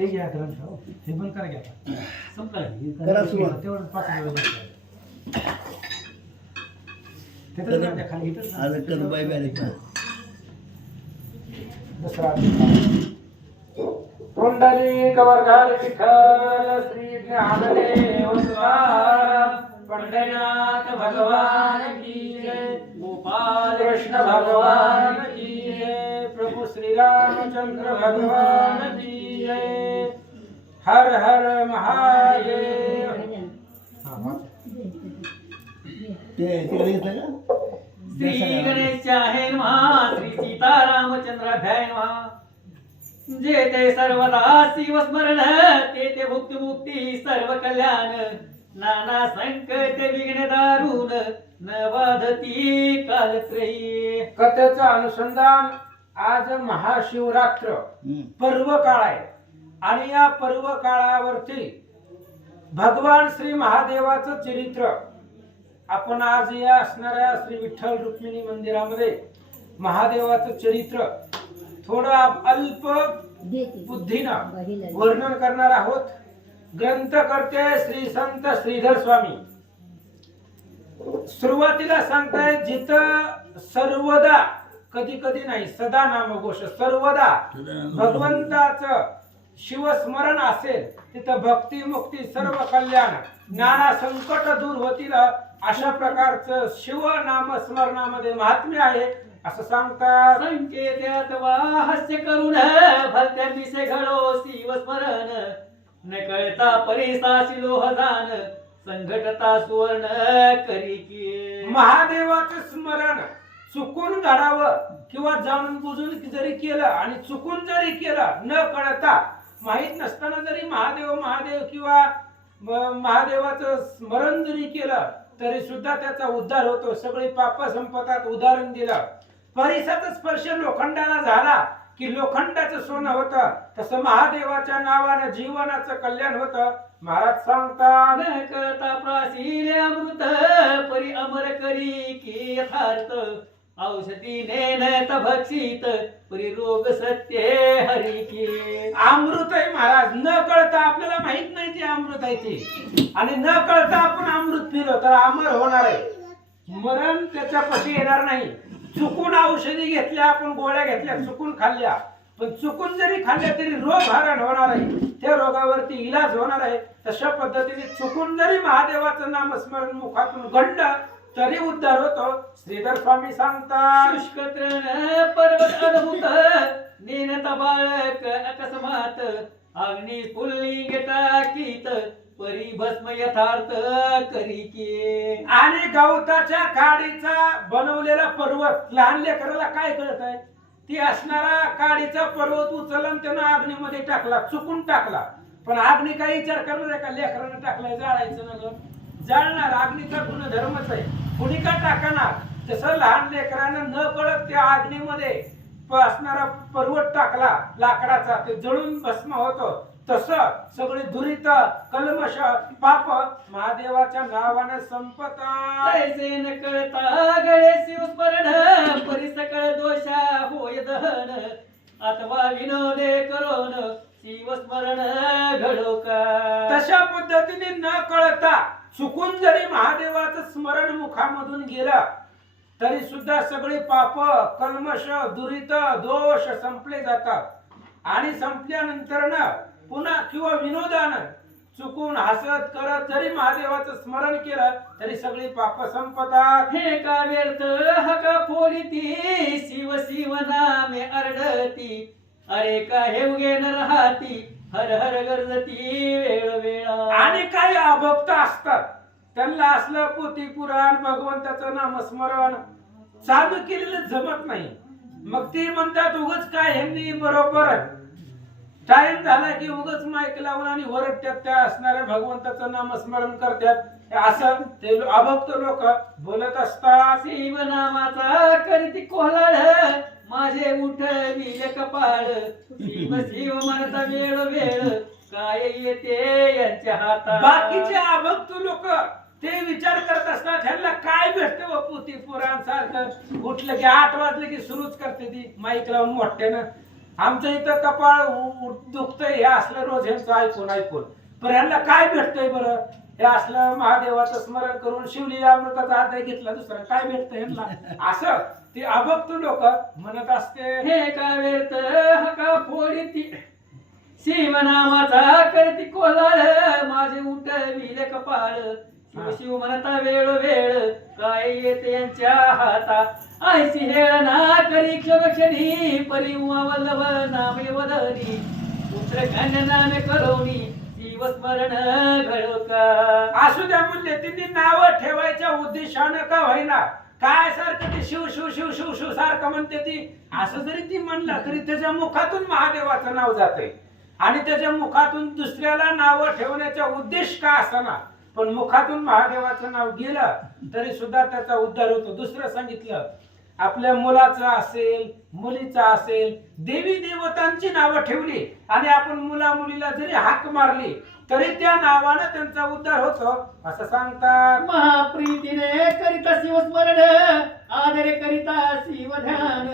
ते घ्या ग्रंथ हो. हे पण करा घ्या संपला करा सुरुवात. तेवढं 5 वेळ करा. खाली आज कदबाई बी आली का? दुसरा कुंडली कवर्गाल विठ्ठल श्री ज्ञानदेव तुकाराम पंढरीनाथ भगवान की जय गोपाल कृष्ण भगवान की जय प्रभु श्री रामचंद्र भगवान की जय हर हर महादेव ते तिकडे घेतलं का? श्री गणेशाय नमः श्री सीतारामचंद्राभ्याय नमः जे ते सर्वदा शिव स्मरण ते ते भुक्ती मुक्ती सर्व कल्याण नाना संकट विघ्न दारुण न बाधती कालत्रयी. कथेचं अनुसंधान आज महाशिवरात्र पर्व काळ आहे आणि या पर्व काळावरती भगवान श्री महादेवाचं चरित्र आपण आज या असणाऱ्या श्री विठ्ठल रुक्मिणी मंदिरामध्ये महादेवाचं चरित्र थोडं अल्प बुद्धीनं वर्णन करणार आहोत. ग्रंथकर्ते श्री संत श्रीधर स्वामी सुरुवातीला सांगताय जिथं सर्वदा कधी कधी नाही सदा नामघोष सर्वदा भगवंताचं शिवस्मरण असेल तिथं भक्ती मुक्ती सर्व कल्याण नाना संकट दूर होतील अशा प्रकारचं शिव नाम स्मरणामध्ये महात्म्य आहे असं सांगतात. संकेत वा हास्य करून भलत्या दिसे घडो शिव स्मरण न कळता परिसाशी लोह जाण संघटता सुवर्ण करी की. महादेवाचं स्मरण चुकून घडावं किंवा जाणून बुजून जरी केलं आणि चुकून जरी केलं न कळता माहित नसताना जरी महादेव महादेव किंवा महादेवाचं स्मरण जरी केलं तरी सुद्धा त्याचा उद्धार होतो. सगळी पाप संपतात. उदाहरण दिलं परिसाचा स्पर्श लोखंडाला झाला की लोखंडाचं सोनं होतं तसं महादेवाच्या नावानं जीवनाचं कल्याण होतं. महाराज सांगतात न कळता प्राशील अमृत परी अमर करी की यथार्थ औषधी नेनत भक्षित परी रोग सत्य हरी की. अमृत आहे महाराज. न कळता आपल्याला माहित नाही ते अमृत आहे ते आणि न कळता आपण अमृत पिलो तर अमर होणार आहे. मरण त्याच्यापाशी येणार नाही. चुकून औषधी घेतल्या आपण गोळ्या घेतल्या चुकून खाल्ल्या पण चुकून जरी खाल्ल्या तरी रोग हरण होणार आहे. त्या रोगावरती इलाज होणार आहे. तशा पद्धतीने चुकून जरी महादेवाचं नामस्मरण मुखातून घडलं तरी उद्धार होतो. श्रीधर स्वामी सांगतात शुष्क तृण पर्वत अद्भुत नेनत बाळक अकस्मात अग्नी पुल्लिंग टाकीत परी भस्म यथार्थ करी की. आणि गवताच्या काडीचा बनवलेला पर्वत लहान लेकराला काय कळत आहे ती असणारा काडीचा पर्वत उचलून त्यानं अग्नीमध्ये टाकला चुकून टाकला पण अग्नी काही विचार करणार आहे का लेकरानं टाकलाय जाळायचं ना ग जाळणार. अग्नीचा गुणधर्मच आहे. कुणी का टाकणार तसं लहान लेकरानं न कळत त्या अग्नीमध्ये असणारा पर्वत टाकला लाकडाचा ते जळून भस्म होतो. तसं सगळे दुरित कल्मश पाप महादेवाच्या नावाने संपतात. ऐसे न कळता गळे शिव स्मरण परी सकळ दोषा होय दहन अथवा विनोदे करोन शिव स्मरण घडो का. तशा पद्धतीने न कळता चुकून जरी महादेवाचं स्मरण मुखामधून गेलं तरी सुद्धा सगळे पाप कल्मश दुरित दोष संपले जातात. आणि संपल्यानंतर ना पुन्हा किंवा विनोदानं चुकून हसत करत जरी महादेवाचं स्मरण केलं तरी सगळी पाप संपतात. हे का व्यर्थ हका फोडिती शिव शिव नामे अरडती अरे का हे उगे न राहती हर हर गरजती वेळ वेळा. आणि काही अभक्त असतात त्यांना असलं पोथी पुराण भगवंताचं नामस्मरण चालू केलेलं जमत नाही. मग ती म्हणतात उगच काय ह्यांनी बरोबर टाइम झाला की उगच माईक लावून आणि वरट्यात त्या असणाऱ्या भगवंताचं नामस्मरण करतात असं ते अभक्त लोक बोलत असतात. शिव नामाचा करती कोहलाळ माझे उठवी कपाळ शिव शिव म्हणता वेळ वेळ काय येते यांच्या हातात. बाकीचे अभक्त लोक ते विचार करत असतात ह्यांना काय भेटतं व पोथी पुराण सारखं उठलं की 8 वाजले की सुरूच करते ती माईक लावून मोठ्यानं आमचं इथं कपाळ दुखतंय हे असलं रोज ह्यांचं ऐकून ऐकून. पण ह्यांना काय भेटतंय बरं? हे असलं महादेवाचं स्मरण करून शिवलीला अमृताचा आदय घेतला, दुसरा काय भेटतं ह्यांना? असं ते अभक्त लोक म्हणत असते. हे का वेळत हका फोडी ती शिव नामाचा करती कोलाळ माझे उठविले कपाळ. शिव शिव म्हणता वेळ वेळ काय येते यांच्या हाता. ऐसी हेळना करी क्षणी परी उमा वल्लभ नामे वदनी पुत्र कन्या नामे करोनी शिव स्मरण घडो का. असू द्या म्हणले तिने नाव ठेवायच्या उद्देशानं का होईना, काय सारखं ती शिव शिव शिव शिव शिव सारखं म्हणते ती. असं जरी ती म्हणलं तरी त्याच्या मुखातून महादेवाचं नाव जाते आणि त्याच्या मुखातून दुसऱ्याला नाव ठेवण्याचा उद्देश का असना, पण मुखातून महादेवाचं नाव गेलं तरी सुद्धा त्याचा उद्धार होतो. दुसरं सांगितलं, आपल्या मुलाचं असेल मुलीचं असेल देवी देवतांची नावं ठेवली आणि आपण मुला मुलीला जरी हाक मारली तरी त्या नावानं त्यांचा उद्धार होतो असं सांगतात. महाप्रीतीने करिता शिव स्मरण आदरे करिता शिव ध्यान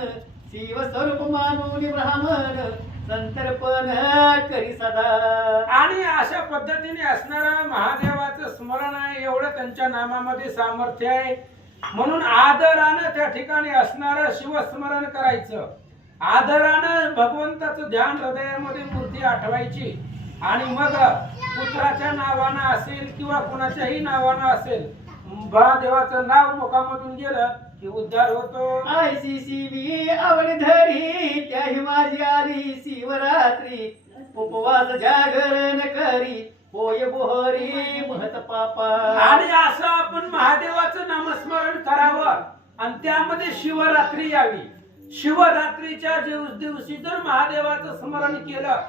शिव स्वरूप मानून ब्राह्मण संतर्पण करी सदा. आणि अशा पद्धतीने असणारा महादेवाचं स्मरण आहे, एवढं त्यांच्या नामामध्ये सामर्थ्य आहे. म्हणून आदरानं त्या ठिकाणी असणारं शिवस्मरण करायचं, आदरानं भगवंताचं ध्यान हृदयामध्ये मूर्ती आठवायची आणि मग पुत्राच्या नावानं असेल किंवा कुणाच्याही नावानं असेल महादेवाचं नाव मुखामधून गेलं की उद्धार होतो. आयसी शिवी आवड धरी त्याही माझी आली शिवरात्री उपवास जागरण करी होय बोहरी महत पापा. आणि असं आपण महादेवाचं नामस्मरण करावं आणि त्यामध्ये शिवरात्री यावी. शिवरात्रीच्या दिवशी जर महादेवाचं स्मरण केलं,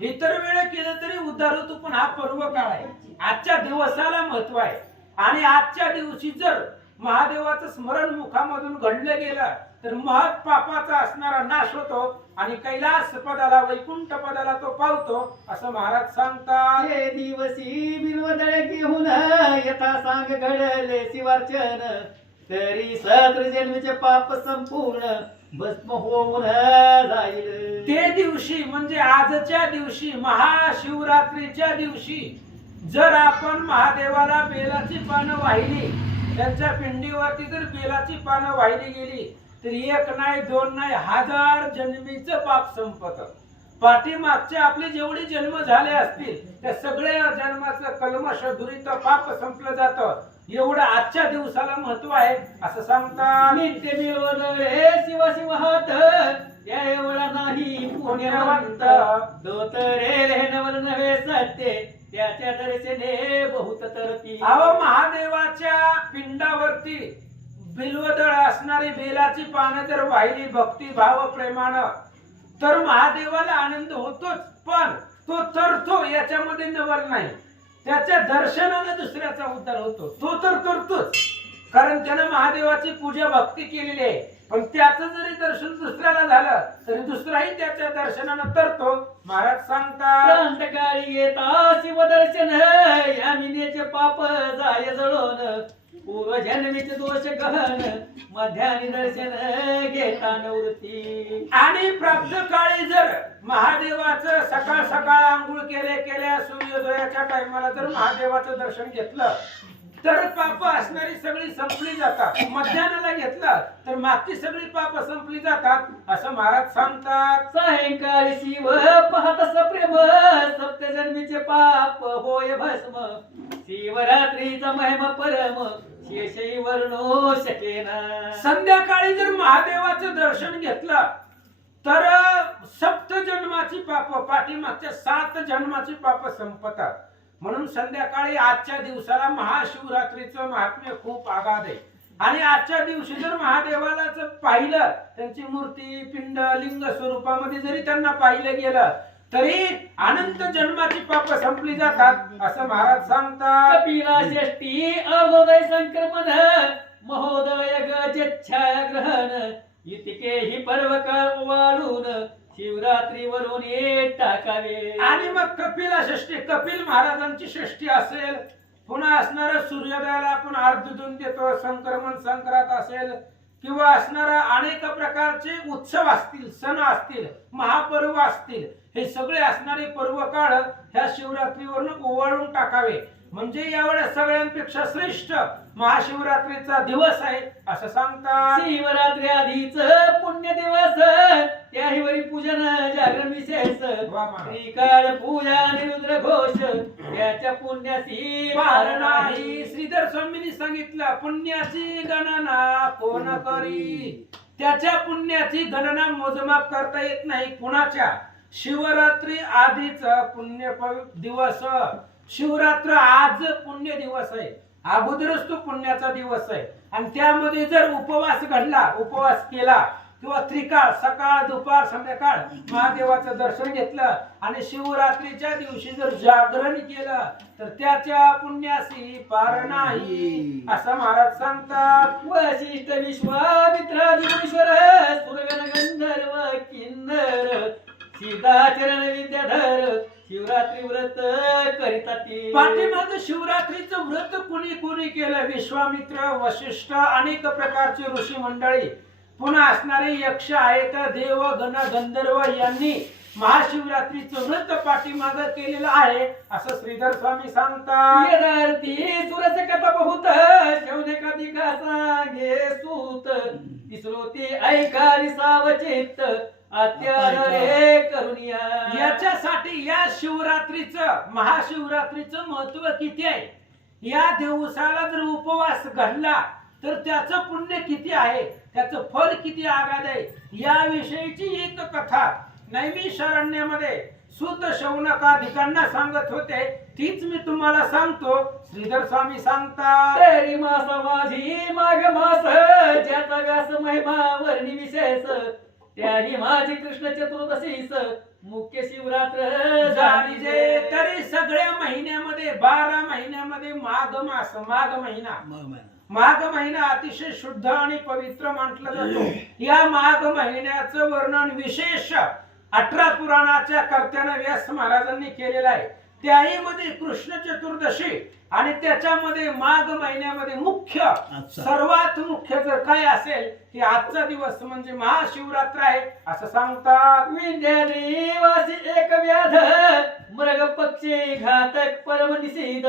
इतर वेळे केलं तरी उद्धार होतो, पण हा पर्व काळ आहे, आजच्या दिवसाला महत्व आहे. आणि आजच्या दिवशी जर महादेवाचं स्मरण मुखामधून घडलं गेलं तर महत् पापाचा असणारा नाश होतो आणि कैलास पदाला वैकुंठ पदाला तो पावतो असं महाराज सांगतात. हे दिवशी बिनवदळ घेऊन यथा सांग घडले शिवार्चन तरी सहस्र जन्मीचे पाप संपूर्ण भस्म होऊन जाईल. ते दिवशी म्हणजे आजच्या दिवशी महाशिवरात्रीच्या दिवशी जर आपण महादेवाला बेलाची पानं वाहिली, त्यांच्या पिंडीवरती जर बेलाची पानं वाहिली गेली तर एक नाही दोन नाही 1000 जन्मीचं पाप संपत. पाठीमागचे आपले जेवढे जन्म झाले असतील त्या सगळ्या जन्माचं कल्मश दुरित पाप संपलं जातं. एवढं आजच्या दिवसाला महत्व आहे असं सांगतात. नित्य मिळवले शिव शिव हात या एवढा नाही पुण्यवंत दोतरे नवल नवे सत्य त्याच्या दर्शने बहुत तरती. अहो महादेवाच्या पिंडावरती बिल्वदळ असणारी बेलाची पानं जर वाहिली भक्ती भाव प्रेमानं तर महादेवाला आनंद होतोच, पण तो तरतो याच्यामध्ये नवल नाही. त्याच्या दर्शनाने दुसऱ्याचा उद्धार होतो, तो तर करतोच कारण त्यानं महादेवाची पूजा भक्ती केलेली आहे. पण त्याचं जरी दर्शन दुसऱ्याला झालं तरी दुसराही त्याच्या दर्शनानं तरतो. महाराज सांगतात, क्रांतकाळी येता शिव दर्शन यामिनेचे पाप जाय जळून पूर्व जन्मीचे दोष गहन मध्यानी दर्शन घेता निवृत्ती. आणि प्राप्त काळी जर महादेवाचं सकाळ सकाळ आंघोळ केल्या सूर्योदयाच्या टायमाला जर महादेवाचं दर्शन घेतलं तर पाप असणारी सगळी संपली जातात. मध्यानाला घेतलं तर मागची सगळी पाप संपली जातात असं महाराज सांगतात. सायंकाळी शिव पाहत सप्रेम सप्तजन्मीचे पाप होय भस्म शिवरात्रीचा महिमा परम शेषई वर्णो शकेना. संध्याकाळी जर महादेवाचं दर्शन घेतलं तर 7 जन्माची पाप, पाठीमागच्या 7 जन्माची पाप संपतात. म्हणून संध्याकाळी आजच्या दिवसाला महाशिवरात्रीचं महात्म्य खूप आगाध आहे. आणि आजच्या दिवशी जर महादेवाला पाहिलं, त्यांची मूर्ती पिंड लिंग स्वरूपामध्ये जरी त्यांना पाहिलं गेलं तरी अनंत जन्माची पाप संपली जातात असं महाराज सांगतात. कपिला षष्टी अर्धोदय संक्रमण महोदय गच्छाया ग्रहण इतके ही पर्व वाढून शिवरात्री वरून टाकावे. आणि मग कपिला षष्टी, कपिल महाराजांची षष्टी असेल, पुन्हा असणाऱ्या सूर्योदयाला आपण अर्धदून देतो, संक्रमण संक्रांत असेल किंवा असणारा अनेक प्रकारचे उत्सव असतील, सण असतील, महापर्व असतील, हे सगळे असणारे पर्व काळ ह्या शिवरात्रीवरून ओवाळून टाकावे. म्हणजे यावेळेस सगळ्यांपेक्षा श्रेष्ठ महाशिवरात्रीचा दिवस आहे असं सांगतात. शिवरात्री आधीच पुण्य दिवस त्याही वरी पूजन जागरण विशेष वा मा. श्रीकाळ पूजा आणि रुद्र घोष त्याच्या पुण्याची पार नाही. श्रीधर स्वामींनी सांगितलं, पुण्याची गणना कोण करी. त्याच्या पुण्याची गणना मोजमाप करता येत नाही कुणाच्या. शिवरात्री आधीच पुण्य दिवस, शिवरात्र आज पुण्य दिवस आहे, अगोदरच तो पुण्याचा दिवस आहे. आणि त्यामध्ये जर उपवास घडला, उपवास केला किंवा त्रिकाळ सकाळ दुपार संध्याकाळ महादेवाचं दर्शन घेतलं आणि शिवरात्रीच्या दिवशी जर जागरण केलं तर त्याच्या पुण्याशी पार नाही असं महाराज सांगतात. वशिष्ठ विश्वामित्रादी मुनीश्वर सुरगण गंधर्व किन्नर सीताचरण विद्याधर शिवरात्री व्रत करीताती. पाठीमाग शिवरात्रीचं व्रत कुणी कुणी केलं? विश्वामित्र, वशिष्ठ, अनेक प्रकारचे ऋषी मंडळी, पुन्हा असणारे यक्ष आहेत, देव गण गंधर्व यांनी महाशिवरात्रीचं व्रत पाठीमाग केलेलं आहे असं श्रीधर स्वामी सांगतात. यदार्थी सुरस कथा बहुत शौनकाधिका सांगे सूत तिसरोती ऐकाली सावचित अत्यारे करुणिया. याच्यासाठी या शिवरात्रीचं, महाशिवरात्रीचं महत्व किती आहे, या दिवसाला जर उपवास घडला तर त्याचं पुण्य किती आहे, त्याचं फल किती आगाध आहे, याविषयीची एक कथा नैमिषारण्यामध्ये सूत शौनकाधिकांना सांगत होते, तीच मी तुम्हाला सांगतो. श्रीधर स्वामी सांगतात, तरी मास माझी माघ मास ज्याचा व्यास महिमा वर्णी विशेष त्याही माझी कृष्ण चतुर्दशीस मुख्य शिवरात्र जाणीजे. तरी सगळ्या महिन्यामध्ये 12 महिन्यामध्ये माघ मास, माघ महिना अतिशय शुद्ध आणि पवित्र म्हटला जातो. या माघ महिन्याचं वर्णन विशेष 18 पुराणाच्या कर्त्यानं व्यास महाराजांनी केलेलं आहे. त्याही मध्ये कृष्ण चतुर्दशी आणि त्याच्यामध्ये माघ महिन्यामध्ये मुख्य, सर्वात मुख्य जर काय असेल की आजचा दिवस म्हणजे महाशिवरात्र आहे असं सांगतात. विद्यादेवासी एक व्याध मृग पक्षी घातक परम निषेध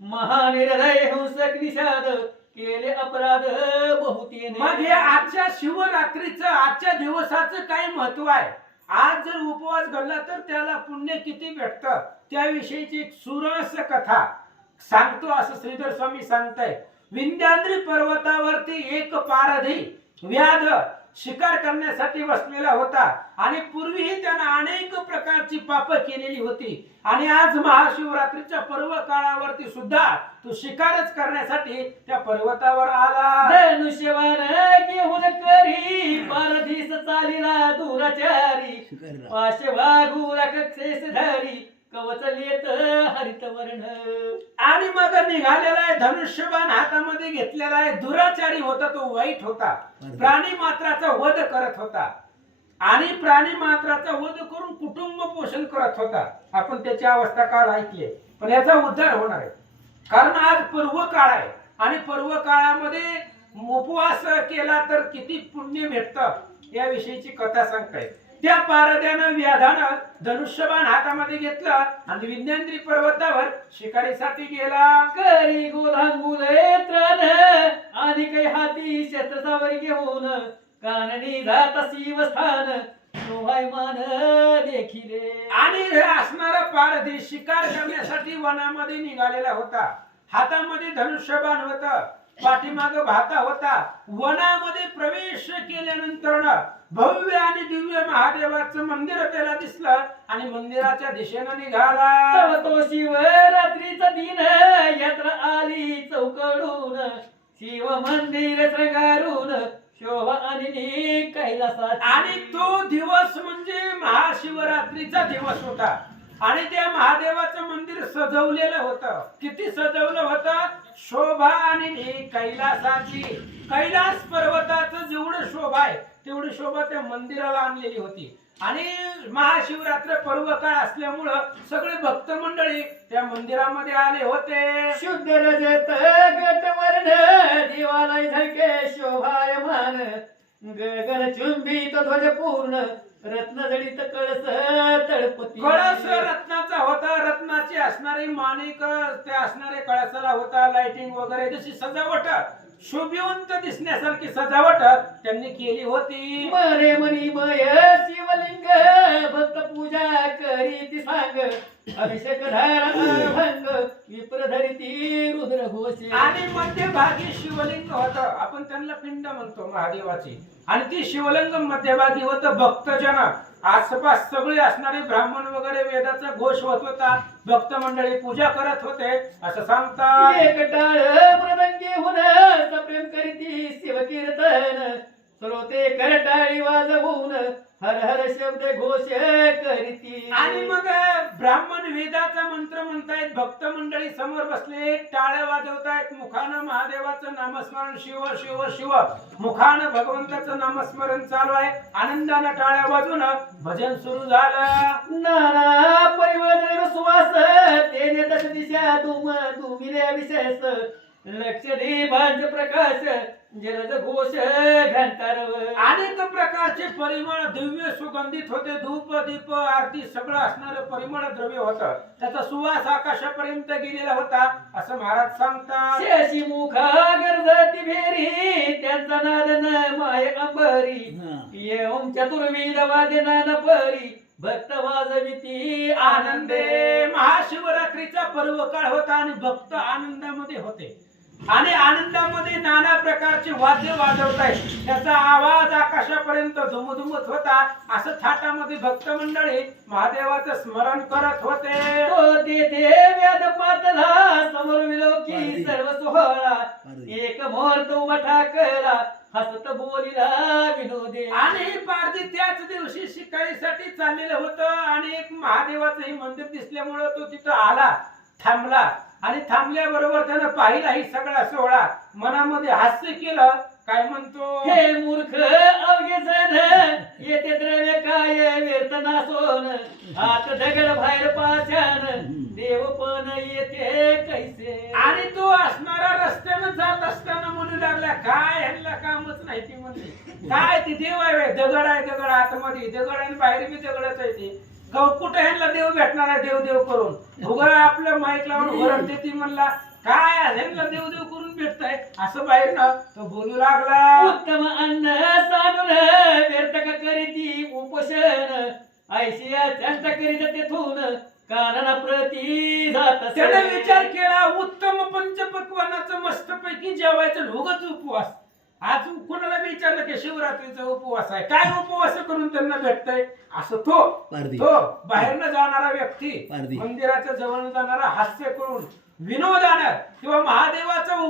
महानिर्दय हिंसक निषाद केले अपराध बहुतेने. मग हे आजच्या शिवरात्रीचं, आजच्या दिवसाचं काय महत्व आहे? आज जर उपवास घडला तर त्याला पुण्य किती भेटतं त्याविषयीची एक सुरस कथा सांगतो असं श्रीधर स्वामी सांगताय. विंध्याद्री पर्वतावरती एक पारधी व्याध शिकार करण्यासाठी बसलेला होता आणि पूर्वीही त्यानं अनेक प्रकारची पाप केलेली होती आणि आज महाशिवरात्रीच्या पर्व काळावरती सुद्धा तो शिकारच करण्यासाठी त्या पर्वतावर आला. धनुष्यवान घेऊन करी पारधीस चालिला दुराचारी पाशवागुर कक्षेस धारी कवच लेत हरितवर्ण. आणि मग निघालेला आहे, धनुष्यबाण हातामध्ये घेतलेला आहे. दुराचारी होता, तो वाईट होता, प्राणी मात्राचा वध करत होता आणि प्राणी मात्राचा वध करून कुटुंब पोषण करत होता. आपण त्याची अवस्था काळ ऐकली, पण याचा उद्धार होणार आहे. कारण आज पर्व काळ आहे आणि पर्व काळामध्ये उपवास केला तर किती पुण्य भेटतं याविषयीची कथा सांगताय. त्या पारद्यानं व्याधानं धनुष्यबाण हातामध्ये घेतलं आणि विंध्याद्री पर्वतावर शिकारीसाठी गेला. करी गोधांगुल त्राण आणि काही हाती शस्त्र सावरी घेऊन काननी जात शिवस्थान शोभायमान देखिले. आणि हे असणारा पारधी शिकार करण्यासाठी वनामध्ये निघालेला होता. हातामध्ये धनुष्यबाण होतं, पाठीमाग भाता होता. वनामध्ये प्रवेश केल्यानंतर भव्य आणि दिव्य महादेवाचं मंदिर त्याला दिसलं आणि मंदिराच्या दिशेनं निघाला. तव तो शिवरात्रीचा दिन यात्रा आली चौकडून शिव मंदिर श्रंगारून शोभा आणि कैलासात. आणि तो दिवस म्हणजे महाशिवरात्रीचा दिवस होता. आणि त्या महादेवाचं मंदिर सजवलेलं होतं. किती सजवलं होतं? शोभा आणि ही कैलासाची, कैलास पर्वताचं जेवढं शोभा आहे तेवढी शोभा त्या मंदिराला आणलेली होती. आणि महाशिवरात्र पर्व काळ असल्यामुळं सगळे भक्त मंडळी त्या मंदिरामध्ये आले होते. शुद्ध रजत गटवर्ण दिवालय झळके शोभायमान गगन चुंबित ध्वज पूर्ण रत्न जडित कळस तळपती. कळस रत्नाचा होता, रत्नाची असणारी माणिक ते असणारे कळसाला होता. लाइटिंग वगैरे जशी सजावट शोभिवंत दिसण्यासारखी सजावट त्यांनी केली होती. मरे मणिमय शिवलिंग भक्त पूजा करीती सांग अभिषेक धारा भंग विप्र धरिती रुद्र घोषे. आणि मध्यभागी शिवलिंग होतं. आपण त्यांना पिंड म्हणतो महादेवाची. आणि ती शिवलिंग मध्यभागी होतं. भक्तजन आसपास सगळे असणारे ब्राह्मण वगैरे वेदाचा घोष होत होता. भक्त मंडळी पूजा करत होते असं सांगतात. एक टाळ मृदंगी हुन सप्रेम करीती शिवकीर्तन श्रोते करटाळी वाजवून हर हर शब्द घोष करीती. आणि मग ब्राह्मण वेदाचा मंत्र म्हणतायत. भक्त मंडळी समोर बसले टाळ्या वाजवतायत. मुखानं महादेवाचं नामस्मरण शिव शिव शिव मुखानं भगवंताचं नामस्मरण चालू आहे. आनंदानं टाळ्या वाजून भजन सुरू झालं. नाना परिमळ सुवास ते नेतात दिशा दुम दुमिले विशेष लक्ष दीपांच प्रकाश जलद घोष घंटारव. अनेक प्रकारचे परिमळ दिव्य सुगंधित होते. धूप दीप आरती सगळं असणारं परिमळ द्रव्य होतं. त्याचा सुवास आकाशापर्यंत गेलेला होता असं महाराज सांगतात. शेषी मुखा गरजती भेरी त्यांचा नादन माय अंबरी येऊन चतुर्विध वाद्य नाना परी भक्त वाजविती आनंदे. महाशिवरात्रीचा पर्व काळ होता आणि भक्त आनंदामध्ये होते. आणि आनंदामध्ये नाना प्रकारचे वाद्य वाजवतायत. त्याचा आवाज आकाशापर्यंत धुमधुमत होता. असं थाटामध्ये भक्त मंडळी महादेवाचं स्मरण करत होते. तो तेथे व्याध पातला समोर विलोकी सर्व सोहळा एक मुहूर्त उभा कला हसत बोलिला विनोदे. आणि पारधी त्याच दिवशी शिकारीसाठी चाललेलं होतं. आणि एक महादेवाचं हे मंदिर दिसल्यामुळं तो तिथं आला, थांबला. आणि थांबल्याबरोबर त्यानं पाहिला ही सगळा सोहळा. मनामध्ये हास्य केलं. काय म्हणतो? हे मूर्ख अवघे जण येते द्रव्य काय व्यर्थ नासोन हात दगड बाहेर पाषाण देव पण येते कैसे. आणि तो असणारा रस्त्यानं जात असताना म्हणू लागला काय ह्यांना कामच नाही. ती म्हणली काय ती देव आहे, दगड आहे, दगड आतमध्ये दगड आणि बाहेर बी दगडच आहे. ते कुठे ह्यांना देव भेटणार आहे देव देव करून उघड आपलं माईक लावून ओरडते. ती म्हणला काय ह्यांना देव देव करून भेटताय असं बाहेर ना तो बोलू लागला. उत्तम अन्न साधून व्यर्थ का करीती उपोषण ऐशिया चेष्टा करीत तेथून कारणा प्रती जात. त्याने विचार केला उत्तम पंचपक्वानाचं मस्तपैकी जेवायचं उगाच उपवास. आज कोणाला विचारलं की शिवरात्रीचा उपवास आहे काय उपवास करून त्यांना भेटतंय असं तो बाहेरनं जाणारा व्यक्ती मंदिराच्या जवळ जाणारा हास्य करून विनोदानं किंवा महादेवाचा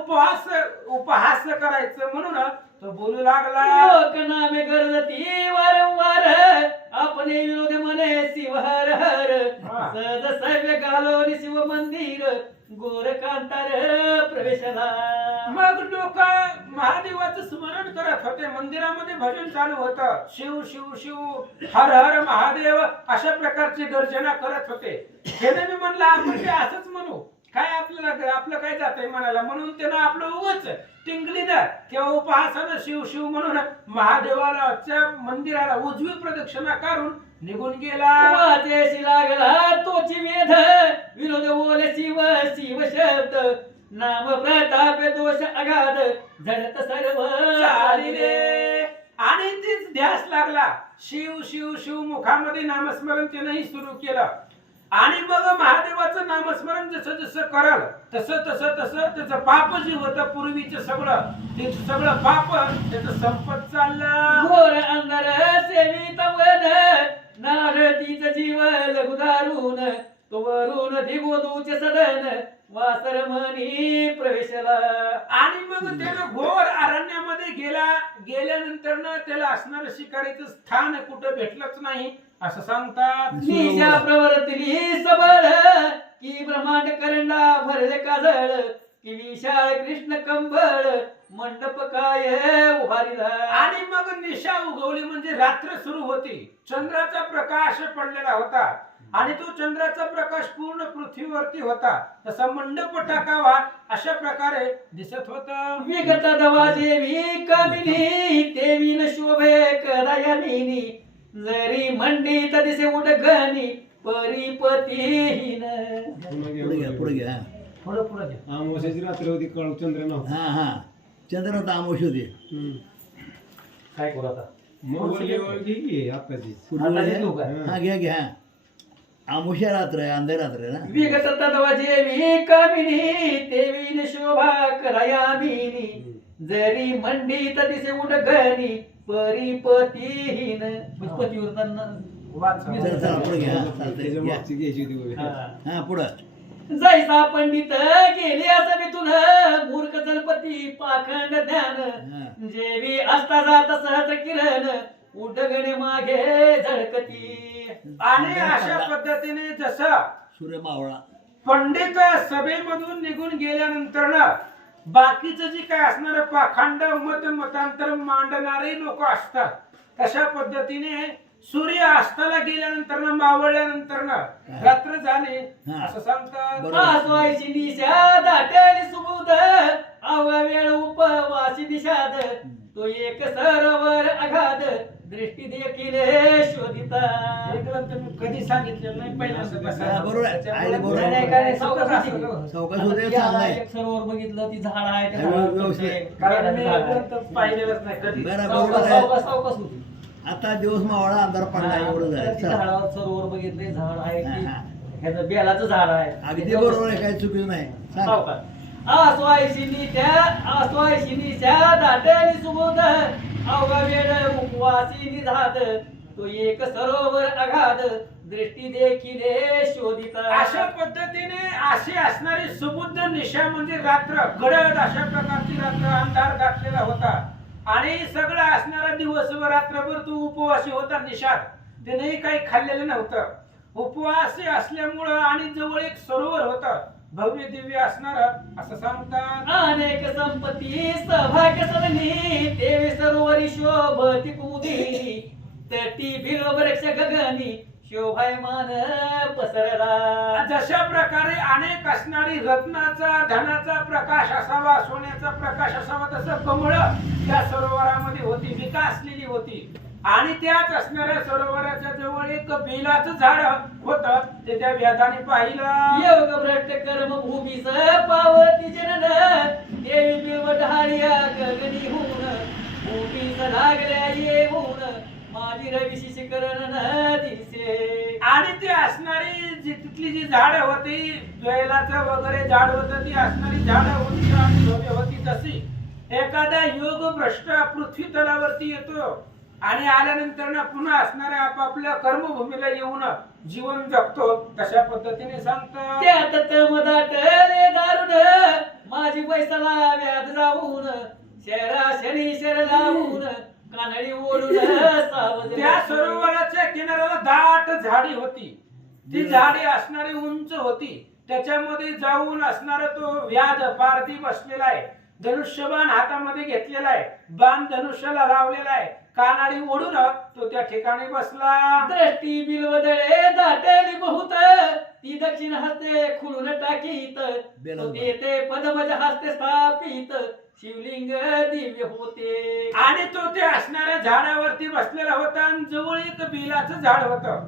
उपहास करायचं म्हणून तो बोलू लागला. लोकनामे गरजती वारंवार आपले विरोध म्हणे शिव हर हर सद सव्य घालोनी शिव मंदिर गोर कांतार प्रवेशला. मग लोक महादेवाचं स्मरण करत होते. मंदिरामध्ये भजन चालू होतं. शिव शिव शिव हर हर महादेव अशा प्रकारची गर्जना करत होते. त्याने मी म्हणलं आपण ते असंच म्हणू काय आपल्याला आपलं काय जातंय म्हणायला. म्हणून त्यानं आपलं उगाच टिंगलीनं किंवा उपहासानं शिव शिव म्हणून महादेवाच्या मंदिराला उजवी प्रदक्षिणा करून निघून गेला. वाचेशी लागला तोची वेध विनोद बोले शिव शिव शब्द नाम प्रताप दोष अगाध झडत सर्व चालिले. आणि तीच ध्यास लागला. शिव शिव शिव मुखामध्ये नामस्मरण त्यानंही सुरू केलं. आणि मग महादेवाचं नामस्मरण जसं जसं कराल तसं तसं तसं त्याचं पाप जे होतं पूर्वीचं सगळं ते सगळं पाप त्याचं संपत चाललं. घोर अंधार सेवित वन नारदीच जीव लघु दारुण तो वरून दिगोदूचे सदन वासर म्हणी प्रवेशला. आणि मग त्यानं घोर अरण्यामध्ये गेल्यानंतर ना त्याला असणारं शिकारीचं स्थान कुठं भेटलंच नाही असं सांगतात. निशा प्रवर्तली सबळ की ब्रह्मांड करंडा भरले काजळ की विशाळ कृष्ण कंबळ मंडप काय उभारिला. आणि मग निशा उगवली म्हणजे रात्र सुरू होती. चंद्राचा प्रकाश पडलेला होता आणि तो चंद्राचा प्रकाश पूर्ण पृथ्वीवरती होता. तसा मंडप टाकावा अशा प्रकारे दिसत होता. विगत दवा देवी कामिनी देवीन शोभे कदायमिनी जरी मंडित दिसे उडगणी परिपतीहीन. पुढे घ्या पुढं पुढं घ्या. अमावस्याची रात्र होती, काळू चंद्र नव्हता. हा चंद्र होता आमोश होते काय करू आता? मग वळली घे आताची. आता ते घेऊ का? हा घ्या आमोशा रात्र आहे अंधार रात्र आहे ना. विगत तत्व देवी कामिनी देवीन शोभा करायामिनी जरी मंडित दिसे उडगणी परिपतीहीन. पतिव्रतांना चला चला पुढे घ्या चालतंय त्याच्या घ्या. मागची घ्यायची होती बघा. हा पुढं जैसा पंडित गेले सवितून मूर्ख गणपती पाखंड ध्यान जेवी असता जात सहज किरण उडगणे मागे झळकती. आणि अशा पद्धतीने जसं सूर्य मावळा पंडित सभेमधून निघून गेल्यानंतर ना बाकीचं जे काय असणार पाखंड मतांतर मांडणारे लोक असतात तशा पद्धतीने सूर्य अस्ताला गेल्यानंतर ना मावळल्यानंतर ना रात्र झाली असं सांगतात. बरोबर. आसवायची दिशा दाटेली सुबुद आवा वेळ उपवासी दिशाद तो एक सरोवर अगाध दृष्टी देखील शोधिता. हे ग्रंथ मी कधी सांगितलेलं नाही पहिल्यांदा. हा, बरोबर आहे. आहे, बरोबर आहे. नाही, काय सावकाश होती. सावकाश होते चांगलाय. एक सरोवर बघितलं ती झाड आहे त्या हा, झाडावर व्यवस्थित. ते कारण मी झाड आहे. ग्रंथ पाहिलेलंच नाही कधी. बरं सावकाश बरोबर आहे. सावकाश सावकाश होती. आता दिवस मावळा अंधार पडला एवढं त्या झालं ती चला. झाडावर सरोवर बघितले झाड आहे हा, की हा. ह्याचं बेलाचं झाड आहे. अगदी बरोबर आहे काही चुकीचं नाही सांग. सावकाश. आसवायशिनीच्या दाटली सुबोध अवघा वेळ उपवासी निधाद तो एक सरोवर अगाध दृष्टी देखील शोधिता. अशा पद्धतीने अशी असणारी सुबुद्ध निशा म्हणजे रात्र गडद अशा प्रकारची रात्र अंधार घातलेला होता आणि सगळं असणारा दिवसभर रात्रभर तू उपवासी होता निशात. त्यानेही काही खाल्लेलं नव्हतं. उपवासी असल्यामुळं आणि जवळ एक सरोवर होतं भव्य दिव्य असणार असं सांगतात. अनेक संपत्ती सौभाग्य सदनी देवी सरोवरी शोभती कुमुदिनी तटी बिलो वृक्ष गगनी शोभायमान पसरला. जशा प्रकारे अनेक असणारी रत्नाचा धनाचा प्रकाश असावा सोन्याचा प्रकाश असावा तसं कमळ त्या सरोवरामध्ये होती विकासलेली होती. आणि त्याच असणाऱ्या सरोवराच्या जवळ एक बेलाचं झाड होतं. ते त्या व्याधाने पाहिलं. योग भ्रष्ट कर्म भूमीस पावती जनन देवी बिलव ढाळ्या गगनी होऊन भूमीस लागल्या येऊन माझी रविशी शिकरण दिसे. आणि ती असणारी तिथली जी झाड होती बेलाचं वगैरे झाड होतं ती असणारी झाड होती आणि भव्य होती. तशी एखादा योग भ्रष्ट पृथ्वी तलावरती येतो आणि आल्यानंतर ना पुन्हा असणाऱ्या आपापल्या कर्मभूमीला येऊन जीवन जगतो तशा पद्धतीने सांगतात. त्यात तमदाटले दारुण माझी पैसाला व्याध जाऊन शहरा शनी शर लावून कानडी ओढून सावध. त्या सरोवराच्या किनाऱ्याला दाट झाडी होती. ती झाडी असणारी उंच होती. त्याच्यामध्ये जाऊन असणारा तो व्याध पारधी बसलेला आहे. धनुष्यबाण हातामध्ये घेतलेला आहे. बाण धनुष्याला लावलेला आहे. कानाडी ओढून तो त्या ठिकाणी बसला. दृष्टी बिलवदळे दाटली बहुत ती दक्षिण हस्ते खुलून टाकीत तो देते पदमज हस्ते स्थापित शिवलिंग दिव्य होते. आणि तो ते असणाऱ्या झाडावरती बसलेला होता आणि जवळ एक बेलाचं झाड होतं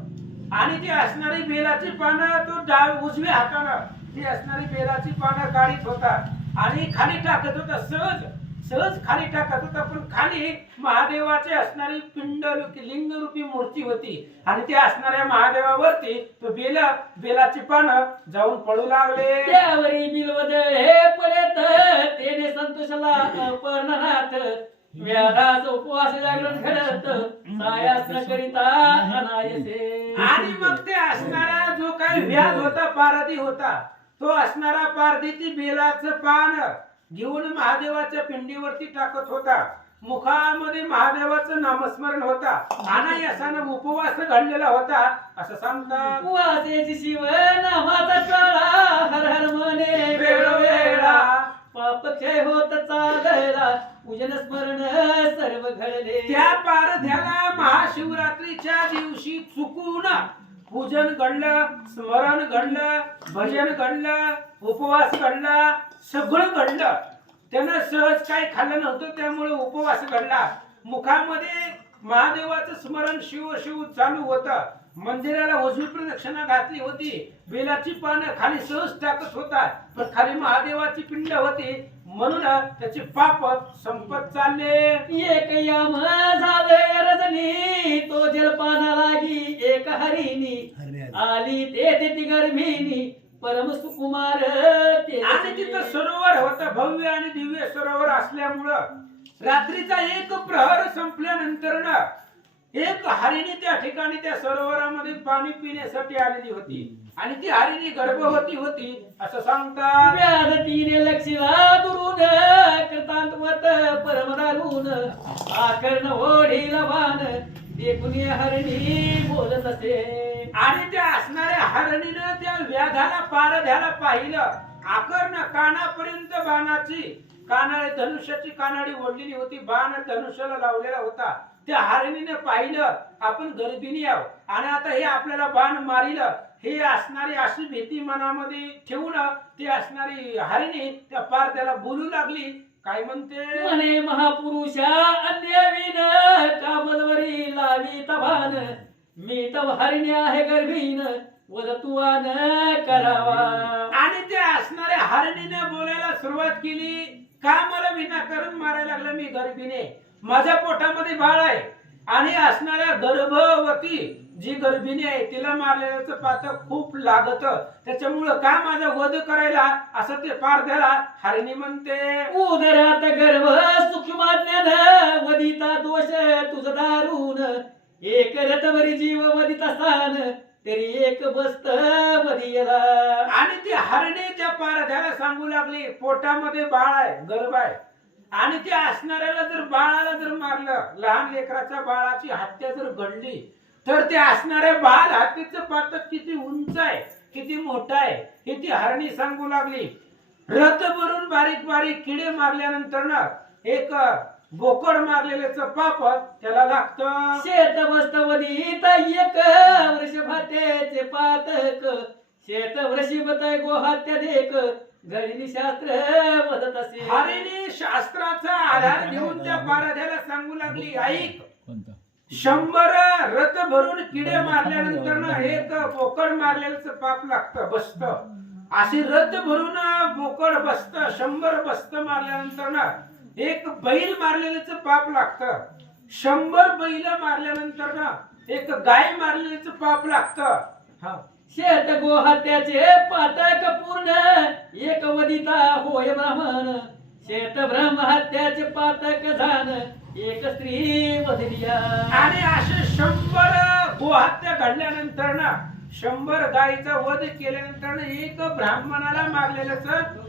आणि ती असणारी बेलाची पानं तो उजव्या हातानं ती असणारी बेलाची पानं काढीत होता आणि खाली टाकत होता. सहज खाली टाकत होता. पण खाली महादेवाची असणारी पिंड लिंग रूपी मूर्ती होती आणि त्या असणाऱ्या महादेवावरती तो बेलाची पानं जाऊन पडू लागले. त्यावरी बिलवदळे पडत तेने संतोषला अपर्णनाथ व्याधाच उपवास जागरण घडत सायास न करिता अनायसे. आणि मग ते असणारा जो काही व्याध होता, पारधी होता, तो असणारा पारधी ती बेलाचं पान घेऊन महादेवाच्या पिंडीवरती टाकत होता. मुखामध्ये महादेवाचं नामस्मरण होता. अनायासानं उपवास घडलेला होता असं सांगतात. उपवासेची शिव नामाचा चाळा हर हर म्हणे वेळोवेळा. पाप क्षय होत चालला पूजन स्मरण सर्व घडले. त्या पारध्याला महाशिवरात्रीच्या दिवशी चुकून पूजन घडलं, स्मरण घडलं, भजन घडलं, उपवास घडला, सगळं घडलं. त्यानं सहज काही खाल्लं नव्हतं, त्यामुळे उपवास घडला. मुखामध्ये महादेवाचं स्मरण शिव शिव चालू होतं. मंदिराला उजवी प्रदक्षिणा घातली होती. बेलाची पानं खाली सहज टाकत होता, पण खाली महादेवाची पिंड होती, म्हणून त्याचे पाप संपत चालले. एक याम झाले रजनी तो जलपाना लागी एक हरिणी. आली ते ती गर्भिणी परम सुकुमार ते. आणि तिथं सरोवर होतं, भव्य आणि दिव्य सरोवर असल्यामुळं रात्रीचा एक प्रहर संपल्यानंतर ना एक हरिणी त्या ठिकाणी त्या सरोवरामध्ये पाणी पिण्यासाठी आलेली होती. आणि ती हरिणी गर्भवती होती असं सांगतात. व्याध तिने लक्षीला दुरून कृतांतवत परम दारुण. आकर्ण ओढीला भान देखून हरणी बोलत असे. आणि त्या असणाऱ्या हरणीनं त्या व्याधाला पारध्याला पाहिलं. आकर्ण कानापर्यंत बाणाची धनुष्याची कानाडी ओढलेली होती. बाण धनुष्याला लावलेला होता. त्या हरणीने पाहिलं आपण गर्भिणी आहोत आणि आता हे आपल्याला बाण मारील, हे असणारी अशी भीती मनामध्ये ठेवून ती असणारी हरिणी त्या पारध्याला बोलू लागली. काय म्हणते म्हणे महापुरुषा अन्य विन कामलवरी लावी तभान. मी तव हरिणी आहे गर्भीन वदतुवान करावा. आणि त्या असणाऱ्या हरणीने बोलायला सुरुवात केली. का मला विनाकारण मारायला लागलं? मी गर्भिणी, माझ्या पोटामध्ये बाळ आहे आणि असणाऱ्या गर्भवती जी गर्भिणी आहे तिला मारलेल्याचं पातक खूप लागत, त्याच्यामुळं का माझा वध करायला असं ते पारध्याला हरिणी म्हणते. उदरात गर्भ सूक्ष्माज्ञान वदिता दोष तुझ दारुण. एक रथवरी जीव वदित स्थान तरी एक बस्त वदियला. आणि ती हरिणी त्या पारध्याला सांगू लागली पोटामध्ये बाळ आहे, गर्भ आहे आणि त्या असणाऱ्याला जर बाळाला जर मारलं, लहान लेकराच्या बाळाची हत्या जर घडली तर ते असणाऱ्या बाळ हत्तीचं पातक किती उंच आहे, किती मोठं आहे हे ती हरणी सांगू लागली. रथ भरून बारीक बारीक किडे मारल्यानंतर ना एक बोकड मारलेल्याचं पाप त्याला लागतं. शेत बस्त वदित एक वृषभात्याचे पातक. शेत वृषभत गोहत्या देख घडीनी शास्त्र वदत असे. हरिणी शास्त्राचा आधार घेऊन त्या पारध्याला सांगू लागली, ऐक 100 रथ भरून किडे मारल्यानंतर ना एक बोकड मारलेलं पाप लागतं, बसत. अशी रथ भरून बोकड बसत, 100 बसत मारल्यानंतर ना एक बैल मारलेलं पाप लागतं. 100 बैल मारल्यानंतर ना एक गाय मारलेलं पाप लागतं. शेत गोहत्याचे पातक पूर्ण एक वदिता होय ब्राह्मण. शेत ब्रह्म हत्याचे पातक झान एक स्त्री वदलिया. आणि असे 100 गोहत्या घडल्यानंतर ना 100 गायीचा वध केल्यानंतर ना एक ब्राह्मणाला मारलेलं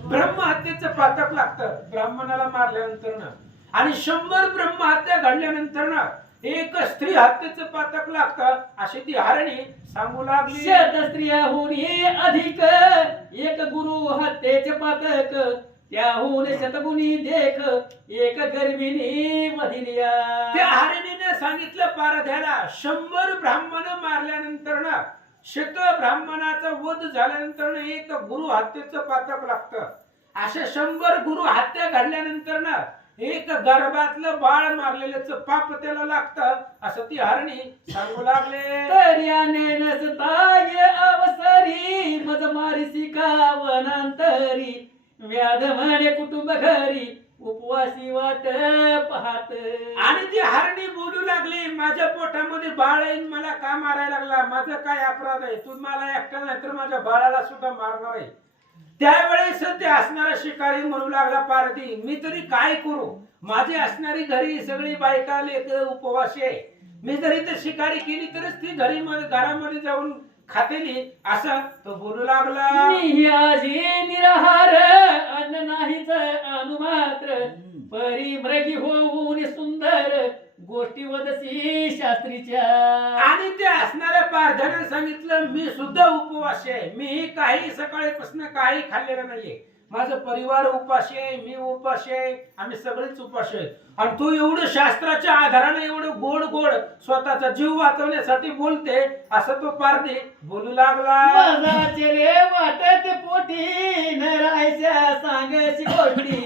ब्रह्महत्येचं पातक लागतं ब्राह्मणाला मारल्यानंतर ना. आणि 100 ब्रह्महत्या घडल्यानंतर ना एक स्त्री हत्येचं पातक लागतं अशी ती हरणी सांगू लागली. शेत स्त्रियाहून अधिक एक गुरु हत्येचे पातक. त्याहून शतगुणी देख एक गर्भिणी वदिलिया. त्या हरिणीने सांगितलं पारध्याला 100 ब्राह्मण मारल्यानंतर ना शत ब्राह्मणाचा वध झाल्यानंतर एक गुरु हत्येचं पातक लागतं. अशा 100 गुरु हत्या घडल्यानंतर ना एक गर्भातलं बाळ मारलेलं पाप त्याला लागतं असं ती हरणी सांगू लागले. तर्याने नसताय अवसरी मज मारिसी का वनांतरी. व्याध म्हणे कुटुंब घरी उपवासी वाट पाहत. आणि ती हरणी बोलू लागली माझ्या पोटामध्ये बाळ आहे, मला का मारायला लागला? माझा काय अपराध आहे? तू मला एकटा नाही तर माझ्या बाळाला सुद्धा मारणार आहे. त्यावेळेस ते असणारा शिकारी म्हणू लागला, पार्वती मी तरी काय करू, माझी असणारी घरी सगळी बायका लेक उपवासी आहे, मी जरी तर शिकारी केली तरच ती घरामध्ये जाऊन खातेली, असं तो बोलू लागला. मी आजी निराहार अन्न नाहीच अनुमात्र, परी मृगी होऊन सुंदर गोष्टी वदसी शास्त्रीच्या. आणि ते असणाऱ्या पारध्याने सांगितलं, मी सुद्धा उपवासी आहे, मी काही सकाळीपासून काही खाल्लेलं नाहीये, माझा परिवार उपाशी आहे, मी उपाशी आहे, आम्ही सगळेच उपाशी आहेत, आणि तू एवढं शास्त्राच्या आधाराने एवढं गोड गोड स्वतःचा जीव वाचवण्यासाठी बोलते, असं तो पारधी बोलू लागला. मनाचे रे वाटत पोटी न राहायच्या सांगायची गोष्टी,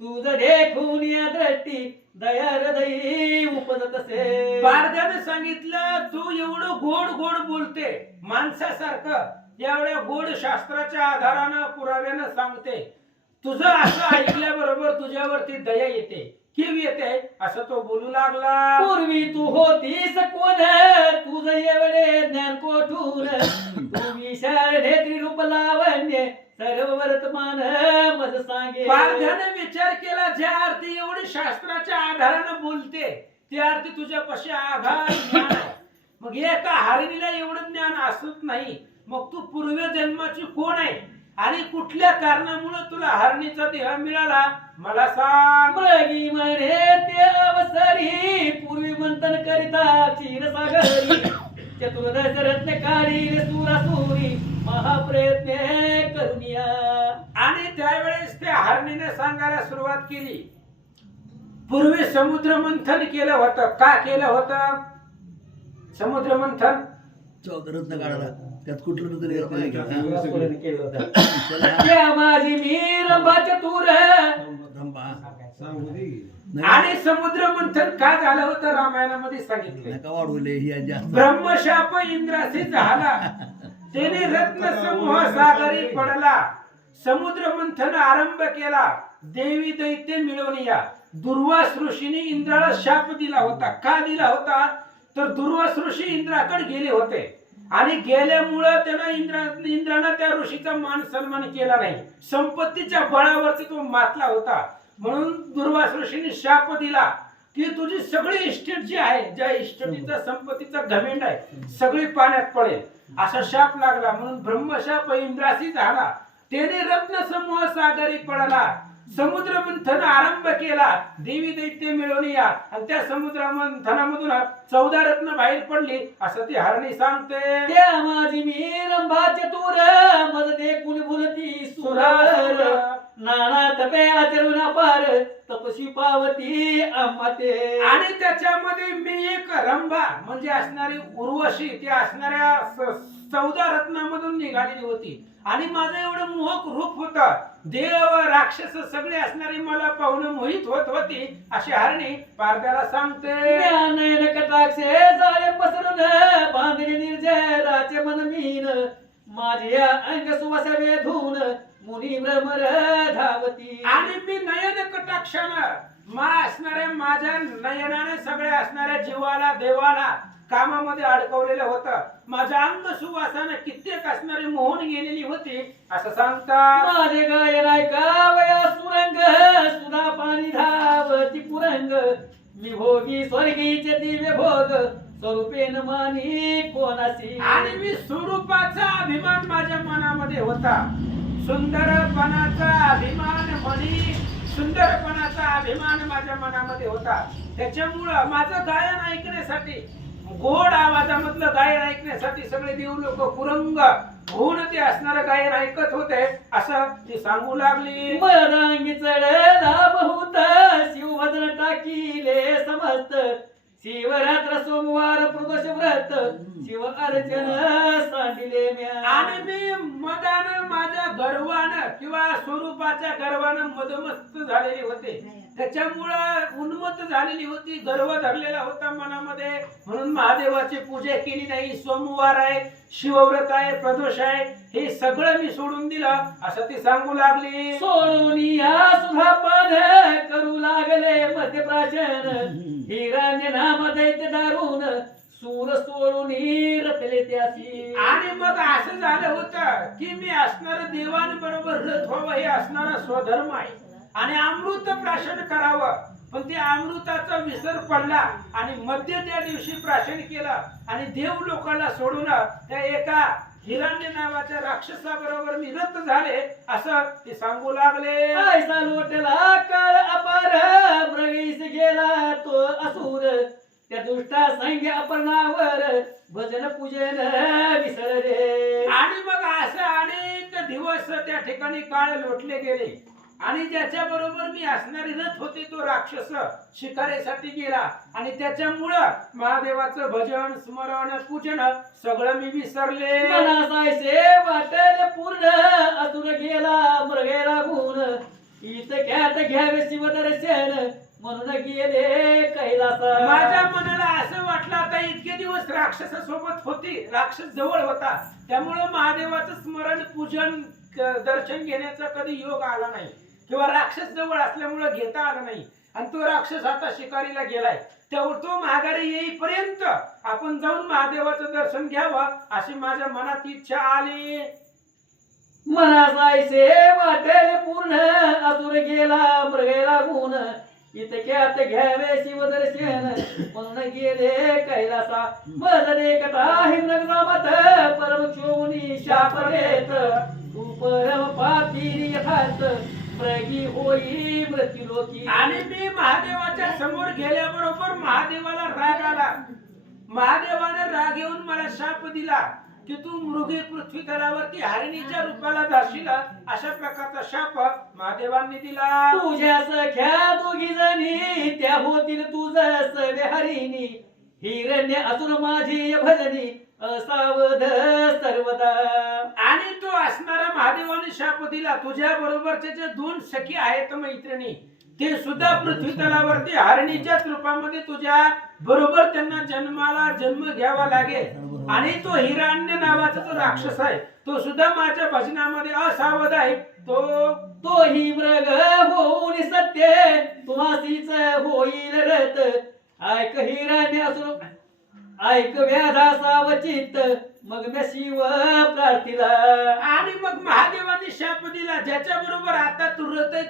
तुझं देखून या दृष्टी दया हृदयी उपजत असे. पारध्याने सांगितलं, तू एवढं गोड गोड बोलते माणसासारखं, एवढ्या गोड शास्त्राच्या आधारानं पुराव्यानं सांगते, तुझं असं ऐकल्याबरोबर तुझ्यावरती दया येते, कीव येते, असं तो बोलू लागला. पूर्वी तू होतीस कोण, तुझं एवढे ज्ञान कोठून, तू विशाल नेत्री रूप लावण्य सर्व वर्तमान मज सांगे. पारध्याने विचार केला, ज्या अर्थी एवढी शास्त्राच्या आधारानं बोलते त्या अर्थी तुझ्यापाशी आघात ज्ञान आहे, मग एका हरिणीला एवढं ज्ञान असत नाही, मग तू पूर्व जन्माची कोण आहे आणि कुठल्या कारणामुळे तुला हरणीचा देह मिळाला, मला सांग. मृगी म्हणे ते अवसरी, पूर्वी मंथन करिता क्षीरसागरी, चतुर्दश रत्न काढी सुरासुरी, महाप्रयत्न करुनिया. आणि त्यावेळेस त्या हरणीने सांगायला सुरुवात केली, पूर्वी समुद्र मंथन केलं होतं. का केलं होतं समुद्र मंथन? रत्न काढायला त्यात कुठलं तरी रत्न आहे का? त्या माझी मी रंभा चतुर, रंभा. सांगू दे. नाही, आणि समुद्र मंथन का झालं होतं रामायणामध्ये सांगितलं. नका वाढवले ही आहे जास्त. ब्रह्मशाप इंद्रासी झाला, त्याने रत्न समूह सागरी पडला, समुद्र मंथन आरंभ केला, देवी दैत्य मिळवून या. दुर्वास ऋषीने इंद्राला शाप दिला होता. का दिला होता तर दुर्वास ऋषी इंद्राकडे गेले होते आणि गेल्यामुळं त्यांना इंद्रानं त्या ऋषीचा मान सन्मान केला नाही, संपत्तीच्या बळावरती तो मातला होता. म्हणून दुर्वास ऋषीने शाप दिला की तुझी सगळी इस्टेट जी आहे, ज्या इस्टेटीचा संपत्तीचा घमेंड आहे, सगळी पाण्यात पडेल, असा शाप लागला. म्हणून ब्रह्मशाप इंद्रासी झाला, त्याने रत्न समूह सागरी पडला, समुद्र मंथन आरंभ केला, देवी दैत्य मिळवून या, आणि त्या समुद्र मंथनामधून 14 रत्न बाहेर पडली, असं ती हरणी सांगते. त्या माझी मी रंभा चतुर, मज देखून बोलती सुरार, नाना तपे आचरून अपार, तपशी पावती आम्हाते. आणि त्याच्यामध्ये मी एक रंभा म्हणजे असणारी उर्वशी, ती असणाऱ्या 14 रत्नामधून निघालेली होती, आणि माझं एवढं मोहक रूप होतं, देव राक्षस सगळे असणारी मला पाहून मोहित होत होती, अशी हरणी पारध्याला सांगते. नयन कटाक्षे जाळे पसरून, बांधणे निर्जराचे मन मीन, माझ्या अंग सुवास वेधून, मुनी भ्रमर धावती. आणि मी नयन कटाक्षानं असणाऱ्या माझ्या नयनाने सगळ्या असणाऱ्या जीवाला देवाला कामामध्ये अडकवलेलं होतं, माझ्या अंग सुवासाने कित्येक असणारी मोहन गेलेली होती, असं सांगतात. माझे गायन ऐका वया सुरंग, सुधा पाणी धावती पुरंग, मी भोगी स्वर्गीचे दिव्य भोग, स्वरूपेन मानी कोणासी. आणि मी स्वरूपाचा अभिमान माझ्या मनामध्ये होता, सुंदरपणाचा अभिमान म्हणी, सुंदरपणाचा अभिमान माझ्या मनामध्ये होता. त्याच्यामुळं माझं गायन ऐकण्यासाठी, गोड आवाजामधलं गायन ऐकण्यासाठी सगळे देव लोक पुरंग होऊन ते असणारं गायन ऐकत होते, असं ती सांगू लागली. मदांगी चढला बहुत, शिवभद्र टाकीले समस्त, शिवरात्र सोमवार प्रदोष व्रत, शिव अर्चन सांडिले म्या. आणि मी मदानं माझ्या गर्वानं किंवा स्वरूपाच्या गर्वानं मदमस्त झालेली होते, त्याच्यामुळं उन्मत्त झालेली होती, गर्व धरलेला होता मनामध्ये, म्हणून महादेवाची पूजा केली नाही. सोमवार आहे, शिवव्रत आहे, प्रदोष आहे, हे सगळं मी सोडून दिलं, असं ती सांगू लागली. सोडून या सुधापान, करू लागले मध्यप्राशन, हिरण्य नाम दैत्य दारुण, सूर सोडून रतले त्यासी. आणि मग असं झालं होतं की मी असणार देवांबरोबर रथ व्हावं हे असणारा स्वधर्म आहे आणि अमृत प्राशन करावं, पण ते अमृताचा विसर पडला आणि मध्य त्या दिवशी प्राशन केलं आणि देव लोकांना सोडून त्या एका हिरण्य नावाच्या राक्षसाबरोबर मी रथ झाले असं ते सांगू लागले. ऐसा लोटला काळ अपार प्रवेश गेला तो असुर, त्या दुष्टा संग्य अपरणावर भजन पूजन विसरले. आणि मग असं अनेक दिवस त्या ठिकाणी काळ लोटले गेले आणि ज्याच्या बरोबर मी असणारी रथ होते तो राक्षस शिकारीसाठी गेला आणि त्याच्यामुळं महादेवाचं भजन स्मरण पूजन सगळं मी विसरले. मनासायसे वाटले पूर्ण असुर गेला मृगेला गुण, इतक्यात घ्यावे शिवदर्शन म्हणून गेले कैलासा. माझ्या मनाला असं वाटलं आता इतके दिवस राक्षसासोबत होती, राक्षस जवळ होता, त्यामुळं महादेवाचं स्मरण पूजन दर्शन घेण्याचा कधी योग आला नाही किंवा राक्षस जवळ असल्यामुळे घेता आलं नाही आणि तो राक्षस आता शिकारीला गेलाय, तेव्हा तो माघारी येईपर्यंत आपण जाऊन महादेवाचं दर्शन घ्यावं अशी माझ्या मनात इच्छा आली. मनासायसे वाटेल पूर्ण असुर गेला मृगेला गुण, इतक्यात घ्यावे शिवदर्शन म्हणून गेले कैलासा. मजने कथा हिमनग नामत परम क्षोभुनी शाप देत, तू परम पापी यथार्थ प्रगी होई मृत्युलोकी. आणि मी महादेवाच्या समोर गेल्याबरोबर महादेवाला राग आला. महादेवाने राग येऊन मला शाप दिला की तू मृगे पृथ्वी तलावरती हरिणीच्या रूपाला जाशील, अशा प्रकारचा शाप महादेवांनी दिला. तुझ्या सख्या दोघी जणी त्या होतील तुझं सवे हरिणी, हिरण्य असुर माझी भजनी असावध सर्वदा. आणि तो असणारा महादेवाने शाप दिला तुझ्या बरोबरचे जे दोन सखी आहेत मैत्रिणी ते सुद्धा पृथ्वी तलावरती हरणीच्याच रूपामध्ये तुझ्या बरोबर त्यांना जन्म घ्यावा लागेल आणि तो हिरण्य नावाचा जो राक्षस आहे तो सुद्धा माझ्या भजनामध्ये असावध आहे. तोही मृग होऊन सत्य तुम्हासीच होईल रत, ऐक हिरण्य असुर ऐक व्याधा सावचित मग मी शिव प्रार्थिला. आणि मग महादेवाने शाप दिला ज्याच्या बरोबर आता तू रथ आहे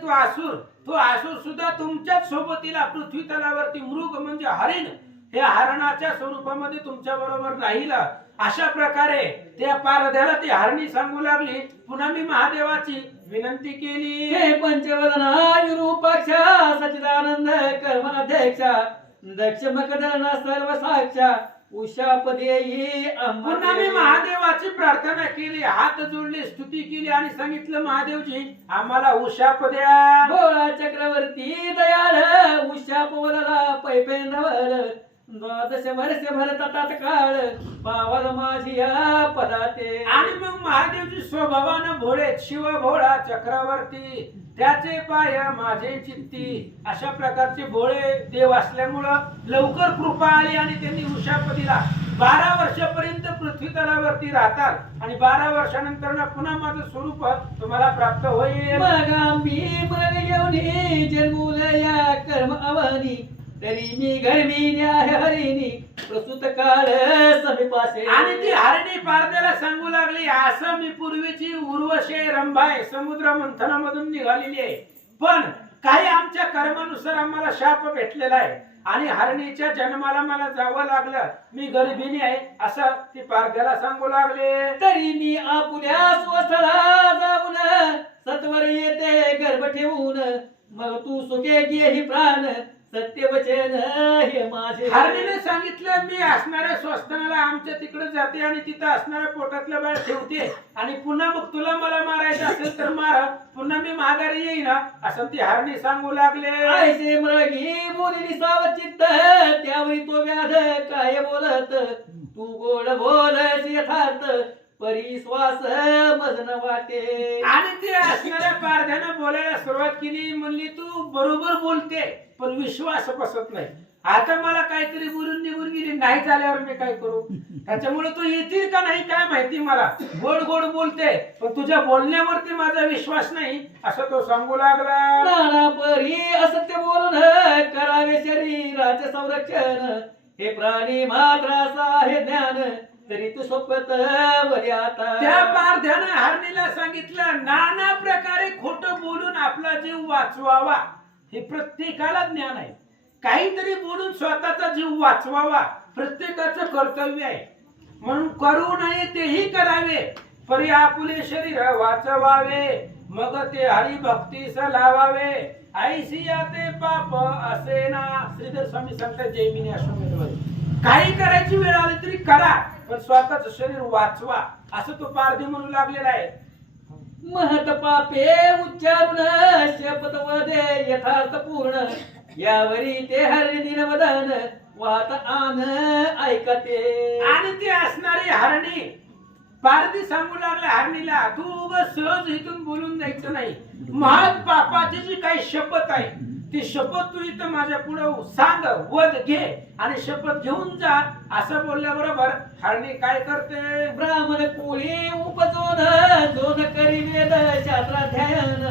तो असुर सुद्धा तुमच्याच सोबतीला पृथ्वी तलावरती मृग म्हणजे हरिण हे हरणाच्या स्वरूपामध्ये तुमच्या बरोबर राहील. अशा प्रकारे त्या पारध्याला ती हरणी सांगू लागली. पुन्हा मी महादेवाची विनंती केली. हे पंचवदना विरूपाक्षा सच्चिदानंद कर्माध्यक्षा दक्ष मकदना सर्व साक्षा उषापदेयी पुन्हा मी महादेवाची प्रार्थना केली, हात जोडले, स्तुती केली आणि सांगितलं महादेवजी आम्हाला उशाप द्या. भोळा चक्रवर्ती दयाळ उशाप वरला पैपेंद्रवर, द्वादश वर्ष भरतात काळ पावल माझी या पदाते. आणि मग महादेवजी स्वभावानं भोळे, शिव भोळा चक्रवर्ती त्याचे पाय माझे चित्ती, अशा प्रकारचे भोळे देव असल्यामुळं लवकर कृपा आली आणि त्यांनी उशाप दिला. 12 वर्षापर्यंत पृथ्वी तलावरती राहतात आणि 12 वर्षानंतर पुन्हा माझं स्वरूप तुम्हाला प्राप्त होईल. मग आम्ही मृग घेऊन जन्मुलया कर्म अवनी, तरी मी घरमी हरिणी प्रसूत काळ समीपासे. आणि ती हरिणी पारद्याला सांगू लागली असं मी पूर्वीची उर्वशी रंभाय समुद्र मंथनामधून निघालेली आहे, पण काही आमच्या कर्मानुसार आम्हाला शाप भेटलेला आहे आणि हरणीच्या जन्माला मला जावं लागलं, मी गर्भिणी आहे असं ती पारद्याला सांगू लागले. तरी मी आपुल्या स्वस्थळा जाऊन सत्वर येते गर्भ ठेवून, मग तू सुखे घे ही प्राण सत्य वचन हे माझे. हरणीने सांगितलं मी असणाऱ्या स्वस्थानाला आमच्या तिकडे जाते आणि तिथं असणाऱ्या पोटातल्या बाळ ठेवते आणि पुन्हा मग तुला मला मारायचं असेल तर मार, पुन्हा मी माघारी येईन असं ती हरणी सांगू लागले. ऐसे मृगी बोलली सावचित्त त्यावेळी तो व्याध काय बोलत, तू गोड बोलस यथार्थ परिश्वास मजन वाटे. आणि ते असणाऱ्या पारध्यानं बोलायला सुरुवात केली, म्हणली तू बरोबर बोलते पण विश्वास बसत नाही. आता मला काहीतरी बोलून निघून गेली, नाही झाल्यावर मी काय करू, त्याच्यामुळे तू येतील का नाही काय माहिती, मला गोड गोड बोलते पण तुझ्या बोलण्यावरती माझा विश्वास नाही असं तो सांगू लागला. नाना परी असत्य बोलून करावे शरीराचे संरक्षण, हे प्राणी मात्र असा हे ज्ञान तरी तू सोपत वरी आता. त्या पारध्यानं हरणीला सांगितलं नाना प्रकारे खोटं बोलून आपला जीव वाचवावा. हे प्रत्येकाला ज्ञान आहे. काहीतरी बोलून स्वतःचा जीव वाचवावा प्रत्येकाचं कर्तव्य आहे. म्हणून करू नये तेही करावे, परी आपुले शरीर वाचवावे, मग ते हरिभक्तीस लावावे. ऐसिया ते पाप असे ना. श्रीधर स्वामी सांगतात जैमिनी अश्वमेधमध्ये काही करायची वेळ आली तरी करा, पण स्वतःच शरीर वाचवा असं तो पारधी म्हणू लागलेला आहे. महत पापे उच्चारून शपथ वदे यथार्थ पूर्ण, यावरी ते हरणी दिनवदन वाहत आन ऐकते. आणि ती असणारी हरणी पारधी सांगू लागला हरणीला, तू उगाच सहज इथून बोलून जायचं नाही. महान पापाची जी काही शपथ आहे ती शपथ तू इथं माझ्या पुढे सांग, वध घे आणि शपथ घेऊन जा. असं बोलल्याबरोबर हरणी काय करते, ब्राह्मण कोळी उपजोन दोन करी वेद शास्त्राध्यायन,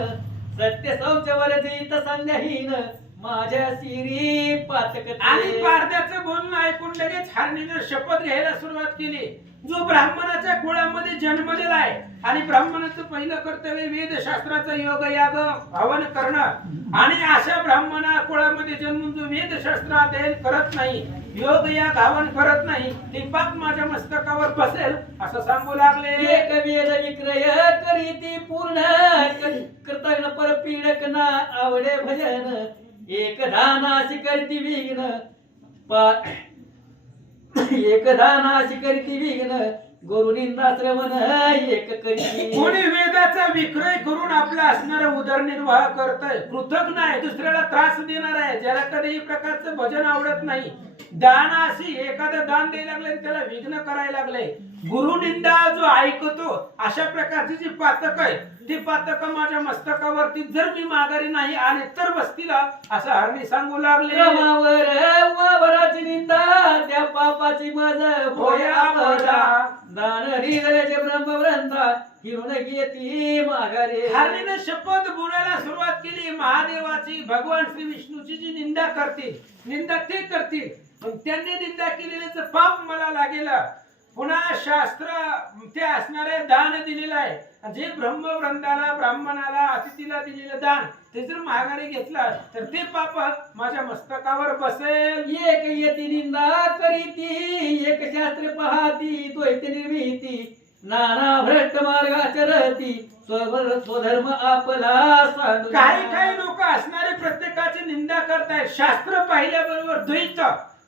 सत्य शौच वर्जित संध्याहीन माझ्या शिरी पातक. आणि पारध्याचं बोलणं ऐकून लगेच हरणीने शपथ घ्यायला सुरुवात केली. जो ब्राह्मणाच्या कुळामध्ये जन्मलेला आहे आणि ब्राह्मणाचं पहिलं कर्तव्य वेदशास्त्राचा योग याग हवन करणं, आणि अशा ब्राह्मणा कुळामध्ये जन्मून जो वेदशास्त्र अध्ययन करत नाही, योग याग हवन करत नाही, ते पाप माझ्या मस्तकावर बसेल असं सांगू लागले. एक वेद विक्रय करीती पूर्ण, कृतज्ञ परपीडक ना आवडे भजन, एक दानाशी करती विघ्न एक दानाशी करती विघ्न, गुरु निंदा श्रवण एक करी. कोणी वेदाचा विक्रय करून आपला असणारा उदरनिर्वाह करतय, कृतज्ञ आहे, दुसऱ्याला त्रास देणार आहे, ज्याला कधीही प्रकारचं भजन आवडत नाही, दानाशी एखादं दान द्यायला लागले त्याला विघ्न करायला लागले, गुरु निंदा जो ऐकतो, अशा प्रकारची जी पातक आहे ती पातक माझ्या मस्तकावरती जर मी माघारी नाही आले तर बसतील असं हरणी सांगू लागले. क्रमावर वावराची निंदा त्या पापाची मज होया पडा, दान हृदयाचे ब्रह्मवृंदा हिरून घेती माघारे. हरणीने शपथ बोलायला सुरुवात केली. महादेवाची, भगवान श्री विष्णूची जी निंदा करतील, निंदा ते करतील, पण त्यांनी निंदा केलेल्याचं पाप मला लागेल. पुन्हा शास्त्र ते असणारे दान दिलेलं आहे, जे ब्रह्मवृंदाला, ब्राह्मणाला, अतिथीला दिलेलं दान ते जर माघारी घेतलं तर ते पाप माझ्या मस्तकावर बसेल. एक येती निंदा करीती, एक शास्त्र पाहती द्वैत निर्मिती, नाना भ्रष्ट मार्गाचरती स्वधर्म आपला सांडून. काही लोक असणारे प्रत्येकाची निंदा करतायत. शास्त्र पाहिल्याबरोबर द्वैत,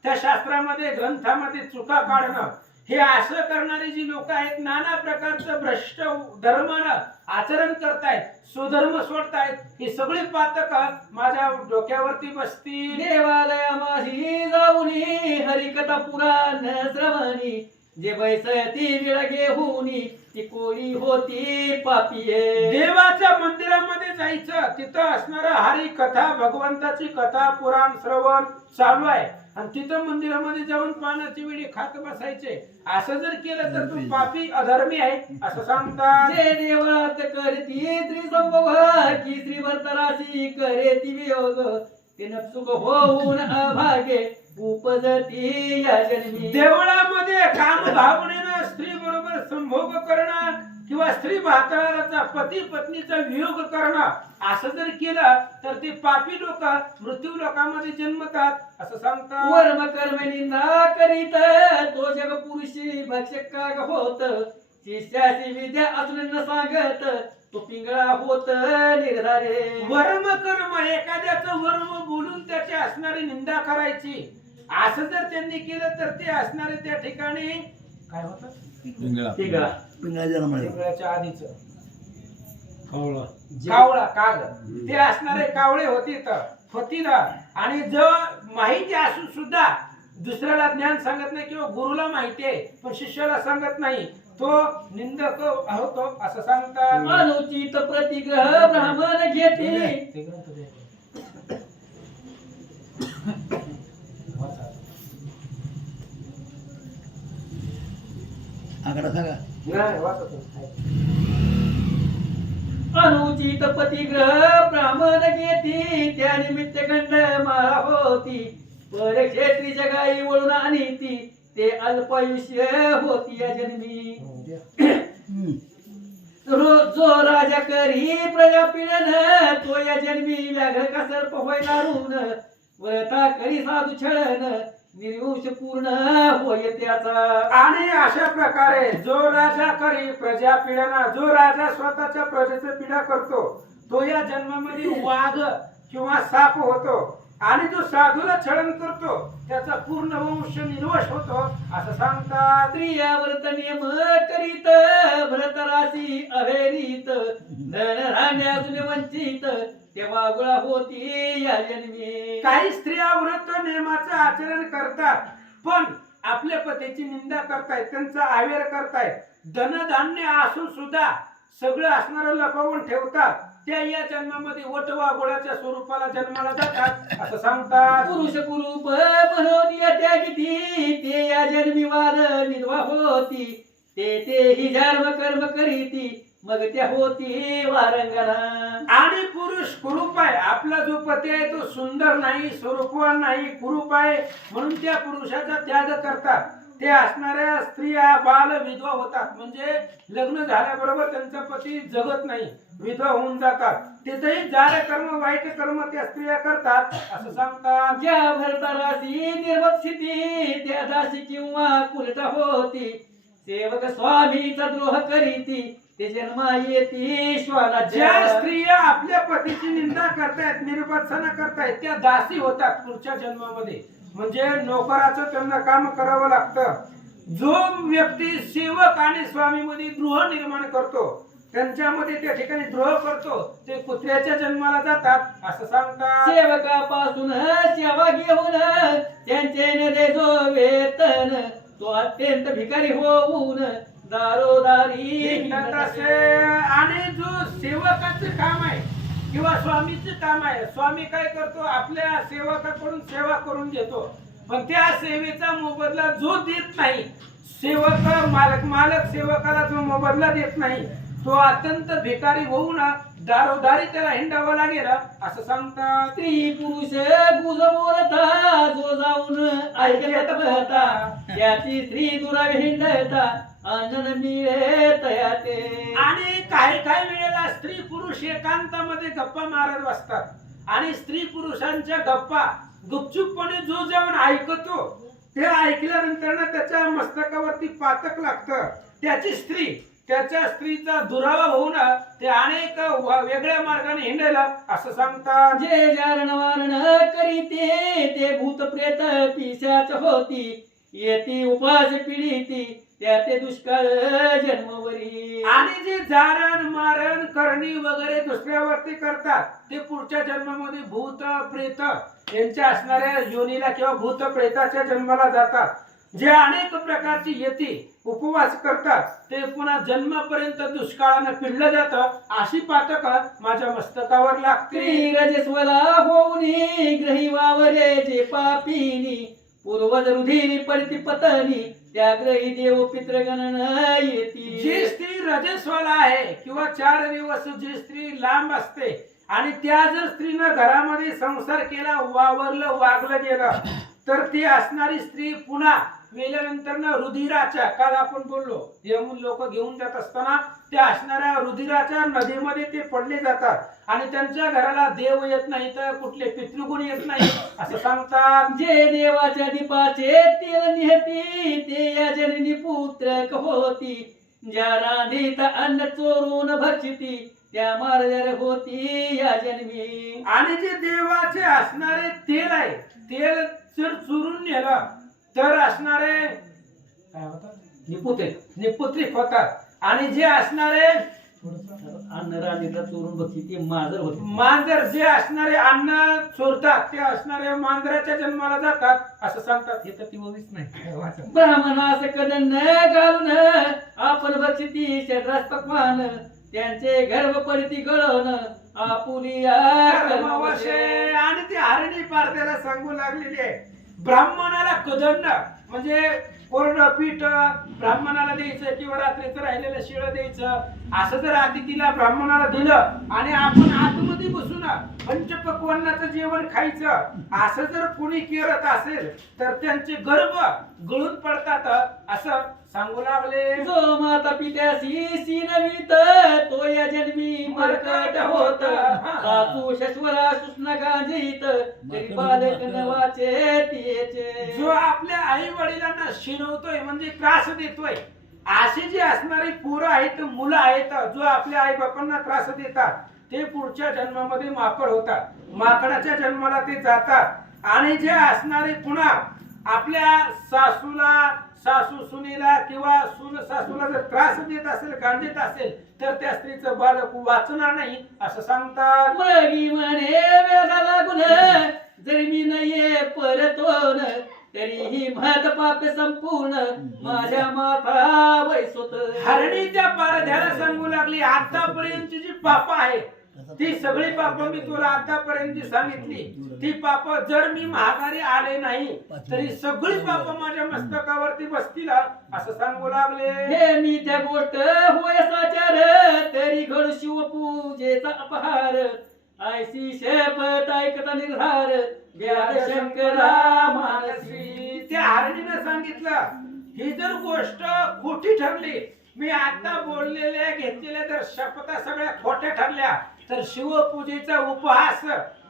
त्या शास्त्रामध्ये ग्रंथामध्ये चुका काढणं, हे असं करणारी जी लोक आहेत, नाना प्रकारचं भ्रष्ट धर्मानं आचरण करतायत, स्वधर्म सोडतायत, ही सगळी पातक माझ्या डोक्यावरती बसतील. देवालयामाही जाऊनी हरिकथा पुराण श्रवणी, जे बैसती वेळ घेऊनी ती कोळी होती पापिये. देवाच्या मंदिरामध्ये जायचं, तिथं असणारा हरी कथा, भगवंताची कथा, पुराण श्रवण चालू आहे, आणि तिथं मंदिरामध्ये जाऊन पानाची विडी खात बसायचे. असं जर केलं तर तू पापी अधर्मी आहे असं सांगतात. जे देवळात करती त्रिसंभव की श्रीवर्तराशी करे ती वियोग, ते नपसुक होऊन अभागे उपजती या जन्मी. देवळामध्ये काम भावनेनं स्त्री बरोबर संभोग करणं किंवा स्त्री भाताळाचा पती पत्नीचा वियोग करणं, असं जर केलं तर ते पापी लोक मृत्यू लोकांमध्ये जन्मतात असं सांगतात. वर्म कर्म निंदा करीत तो जग पुरुषी भक्षक काग होत, शिष्याची विद्या असून न सांगत तो पिंगळा होत निर्धारे. वर्म कर्म, एखाद्याचं वर्म बोलून त्याची असणारी निंदा करायची, असं जर त्यांनी केलं तर ते असणारे त्या ठिकाणी काय होतं, पिंगळा. पिंगळाच्या नामाने. पिंगळाच्या आधीच कावळा कावळा काग, ते असणारे कावळे होतील. आणि जो माहिती असून सुद्धा दुसऱ्याला ज्ञान सांगत नाही किंवा गुरुला माहिती आहे पण शिष्याला सांगत नाही, तो निंदक होतो असं सांगतात. अनुचित प्रतिग्रह ब्राह्मण घेते, आकडा सांगा. नाही, वाचत नाही. अनुचित प्रतिग्रह ब्राह्मण घेती, त्या निमित्त गंड माळा होती, परक्षेत्री जगाई वळून आणीती, ते अल्पायुष्य होती या जन्मी. हम्म. जो राजा करी प्रजा पिळन, तो या जन्मी व्याघ्र का सर्प होय दारुण. व्रता करी साधू छळन, निर्वंश पूर्ण होय त्याचा. आणि अशा प्रकारे जो राजा करी प्रजा पीडना, जो राजा स्वतःच्या प्रजेचे पीडा करतो तो या जन्मामध्ये वाघ किंवा साप होतो. आणि जो साधूला छळन करतो त्याचा पूर्ण वंश निर्वश होतो असं सांगतात. स्त्रिया व्रत नियम करीत, भरत राशी अभेरीत. धन धान्य अजून वंचित, तेव्हा गुळा होती या जन्मी. काही स्त्रिया व्रत नियमाचं आचरण करतात पण आपल्या पतीची निंदा करतायत, त्यांचा आवेर करतायत. धनधान्य असून सुद्धा सगळं असणारं लपवून ठेवतात. त्या या जन्मामध्ये वटवाघोळाच्या स्वरूपाला जन्माला जातात असं सांगतात. पुरुष कुरूप म्हणून येत्या किती, ते या जन्मी वाद विधवा होती. ते ही जन्म कर्म करीती, मग त्या होती वारंगना. आणि पुरुष कुरूप आहे, आपला जो पती आहे तो सुंदर नाही, स्वरूपवान नाही, कुरूप आहे म्हणून त्या पुरुषाचा त्याग करतात. ते असणाऱ्या स्त्रिया बाल विधवा होतात, म्हणजे लग्न झाल्याबरोबर त्यांचा पती जगत नाही, विधवा होऊन जातात. तिथेही जाड कर्म वाईट कर्म त्या स्त्रिया करतात असं सांगतात. ज्या भरताराशी निर्वक्षिती, त्या दासी किंवा कुलटा होती. सेवक स्वामीचा द्रोह करीती, ते जन्मा येती श्वानाच्या. ज्या स्त्रिया आपल्या पतीची निंदा करतायत, निर्वचना करतायत, त्या दासी होतात पुढच्या जन्मामध्ये. म्हणजे नोकराचं त्यांना काम करावं लागतं. जो व्यक्ती सेवक आणि स्वामीमध्ये द्रोह निर्माण करतो, त्यांच्यामध्ये त्या ठिकाणी द्रोह करतो, ते कुत्र्याच्या जन्माला जातात असं सांगतात. सेवकापासून सेवा घेऊन, त्यांचे न दे जो वेतन. तो अत्यंत भिकारी होऊन दारोदारी हिंडत असे. आणि जो सेवकाचं काम आहे किंवा स्वामीचं काम आहे, स्वामी काय करतो, आपल्या सेवकाकडून सेवा करून घेतो, पण त्या सेवेचा मोबदला जो देत नाही, सेवक मालक सेवकाला जो मोबदला देत नाही, तो अत्यंत भिकारी होऊन दारोदारी त्याला हिंडावं लागेल असं सांगतात. स्त्री पुरुष गुज बोलता, जो जाऊन ऐकत बहता. त्याची स्त्री दुरावे हिंडता, अन्न मिळे तया ते. आणि काही वेळेला स्त्री पुरुष एकांतामध्ये गप्पा मारत बसतात आणि स्त्री पुरुषांच्या गप्पा गुपचूपपणे जो जाऊन ऐकतो, ते ऐकल्यानंतर ना त्याच्या मस्तकावरती पातक लागतं. त्याच्या स्त्रीचा दुरावा होऊन ते अनेक वेगळ्या मार्गाने हिंडायला असं सांगतात. जे जारण वारण करीते, ते भूत प्रेत पिशाच होती. येती उपास पिढीती, त्या ते दुष्काळ जन्मवरी. आणि जे जारण मारण करणी वगैरे दुसऱ्यावरती करतात, ते पुढच्या जन्मामध्ये भूत प्रेत यांच्या असणाऱ्या योनीला किंवा भूत प्रेताच्या जन्माला जातात. जे अनेक प्रकारची यती उपवास करतात, ते पुन्हा जन्मापर्यंत दुष्काळानं पिडलं जातं. अशी पातक माझ्या मस्तकावर लागते. रजस्वला होऊनी, ग्रही वावरे जे पापिनी. पूर्वज रुधिरी पडती पतनी, त्या ग्रही देव पितृगणन येती. जी स्त्री रजस्वाला आहे किंवा 4 दिवस जी स्त्री लांब असते आणि त्या जर स्त्रीनं घरामध्ये संसार केला, वावरलं वागलं गेलं, तर ती असणारी स्त्री पुन्हा मेल्यानंतर ना रुधिराच्या, काल आपण बोललो यमून लोक घेऊन जात असताना त्या असणाऱ्या रुधिराच्या नदीमध्ये ते पडले जातात आणि त्यांच्या घराला देव येत नाही, तर कुठले पितृगुण येत नाही असं सांगतात. जे देवाच्या दीपाचे तेल निहती, ते या जननी पुत्रक होती. ज्या रांधीत अन्न चोरून भक्षिती, त्या मार्जर होती या जन्मी. आणि जे देवाचे असणारे तेल आहे, तेल जर चुरून नेलं तर असणारे काय होतात, निपुत्रिक होतात. आणि जे असणारे अन्न रांधीचा चोरून भक्षिती मांजर होती. मांजर जे असणारे अन्न चोरतात, ते असणारे मांजराच्या जन्माला जातात असं सांगतात. हे तर ती ओवीच नाही वाचा. ब्राह्मणास कदन घालून, आपण भक्षिती षड्रस पक्वान. त्यांचे गर्भ पडती गळण, आपुलिया कर्मवशे. आणि ती हरणी पार त्याला सांगू लागलेली आहे. ब्राह्मणाला कदंड म्हणजे कोरडं पीठ ब्राह्मणाला द्यायचं किंवा रात्रीचं राहिलेलं शिळं द्यायचं. असं जर अतिथीला ब्राह्मणाला दिलं आणि आपण आतमध्ये बसून पंचपक्वान्नाचं जेवण खायचं असं जर कुणी करत असेल तर त्यांचे गर्भ गळून पडतात असं सांगू लागले. जो माता पित्यासी सीनवीत तो या जन्मी मरकट होत. सासू शश्वरा सुष्ण गांजीत तरी बालक नवाचे तियेचे. जो आपल्या आई वडिलांना शिनवतोय म्हणजे त्रास देतोय अशी जी असणारी पोरं आहेत, मुलं आहेत, जो आपल्या आई बापांना त्रास देतात ते पुढच्या जन्मामध्ये माकड होतात. माकडाच्या जन्माला ते जातात आणि जे असणारे पुन्हा आपल्या सासू सुनेला किंवा सून सासूला जर त्रास देत असेल, गांडीत असेल तर त्या स्त्रीचं बालक वाचणार नाही असं सांगतात. मगी म्हणे वेळा लागून जरी मी नाहीये परतोन तरीही महत पाप संपूर्ण माझ्या माथा वैसोत. हरणी त्या पारध्याला सांगू लागली आतापर्यंतची जी पाप आहे ती सगळी पाप मी तुला आतापर्यंत सांगितली. ती पाप जर मी महागारी आले नाही तरी सगळी पाप माझ्या मस्तकावरती बसतील असं सांगू लागले. हे मी त्या गोष्ट होय साचार तरी घड शिवपूजेचा अपहार. ऐसी शपथ ऐकता निर्धार व्याध शंकरा मानसी. त्या हरणीनं सांगितलं ही जर गोष्ट खोटी ठरली, मी आता बोललेल्या घेतलेल्या जर शपथा सगळ्या खोट्या ठरल्या तर शिवपूजेचा उपहास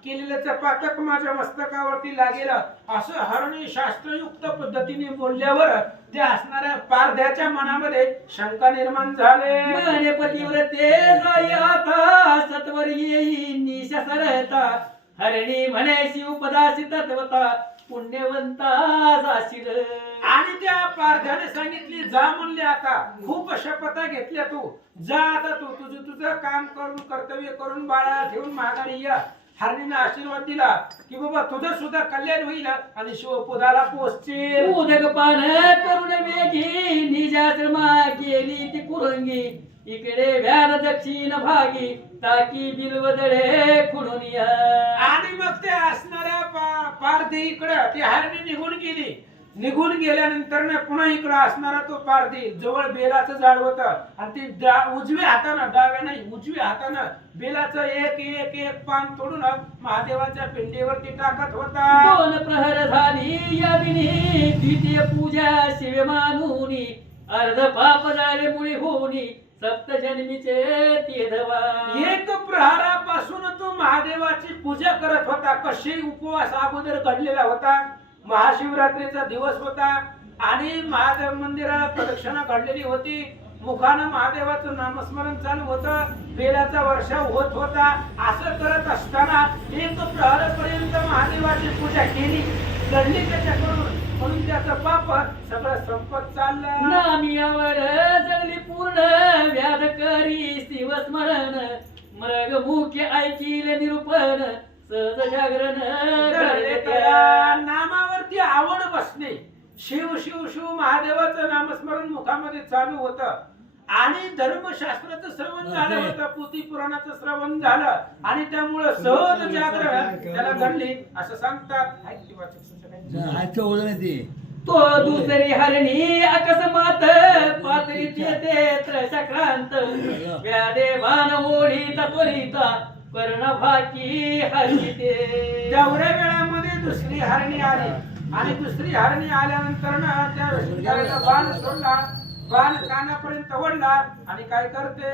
केलेल्याचं पातक माझ्या मस्तकावरती लागेल असं हरणी शास्त्रयुक्त पद्धतीने बोलल्यावर त्या असणाऱ्या पारध्याच्या मनामध्ये शंका निर्माण झाले. म्हणे पतिव्रते जाई आता सत्वर येई निशा सरता. हरणी म्हणे शिवपदासी तत्वता पुण्यवंता जाशील. आणि त्या पारध्याने सांगितली जा म्हणले आता खूप शपथा घेतल्या तू जा आता तू तुझं काम करून कर्तव्य करून बाळा ठेवून माघारी या. हरणीने आशीर्वाद दिला की बाबा तुझं सुद्धा कल्याण होईल आणि शिवपदाला पोहोचशील. उदक पान करून वेगी निजाश्रमा गेली ती कुरंगी. इकडे व्यान दक्षिण भागी ताकी बिलवदळे खुडून या. आणि मग ते असणाऱ्या पारधी इकडं ती हरणी निघून गेल्यानंतर पुन्हा इकडं असणारा तो पारधी जवळ बेलाचं झाड होतं आणि ती उजव्या हातानं डाव्या नाही उजव्या हातानं बेलाचं एक एक एक पान तोडून महादेवाच्या पिंडीवरती टाकत होता. 2 प्रहर झाली या दिनी द्वितीय पूजा शिव मानुनी. अर्ध पाप झाले मुळी होऊनी सप्त जन्मीचे ते धवा. एक प्रहारापासून तो महादेवाची पूजा करत होता. कशी उपवास अगोदर घडलेला होता. महाशिवरात्रीचा दिवस होता आणि महादेव मंदिराला प्रदक्षिणा घडलेली होती. मुखानं महादेवाचं नामस्मरण चालू होतं. बेलाचा वर्षाव होत होता. असं करत असताना एक प्रहरापर्यंत महादेवाची पूजा केली घडली त्याच्याकडून म्हणून त्याचं पाप सगळं संपत चाललं. नामी आवड जगली पूर्ण व्याध करी शिवस्मरण. मृग मुख्य ऐकील निरूपण सहज जागरण घडले त्या. नामावरती आवड बसणे. शिव शिव शिव महादेवाचं नामस्मरण मुखामध्ये चालू होतं आणि धर्मशास्त्राचं श्रवण झालं होतं. पोथी पुराणाचं श्रवण झालं आणि त्यामुळे सहज जागरण त्याला घडली असं सांगतात. हातचं ओझं नाही ते. तो दुसरी हरणी अकस्मात पातळीत येते त्रसक्रांत. व्यादे भान ओढी त्वरिता कर्ण भाकी हरिते. तेवढ्या वेळामध्ये दुसरी हरणी आली आणि दुसरी हरणी आल्यानंतर ना त्या शिकारीला बाण सोडला. बाण कानापर्यंत ओढला आणि काय करते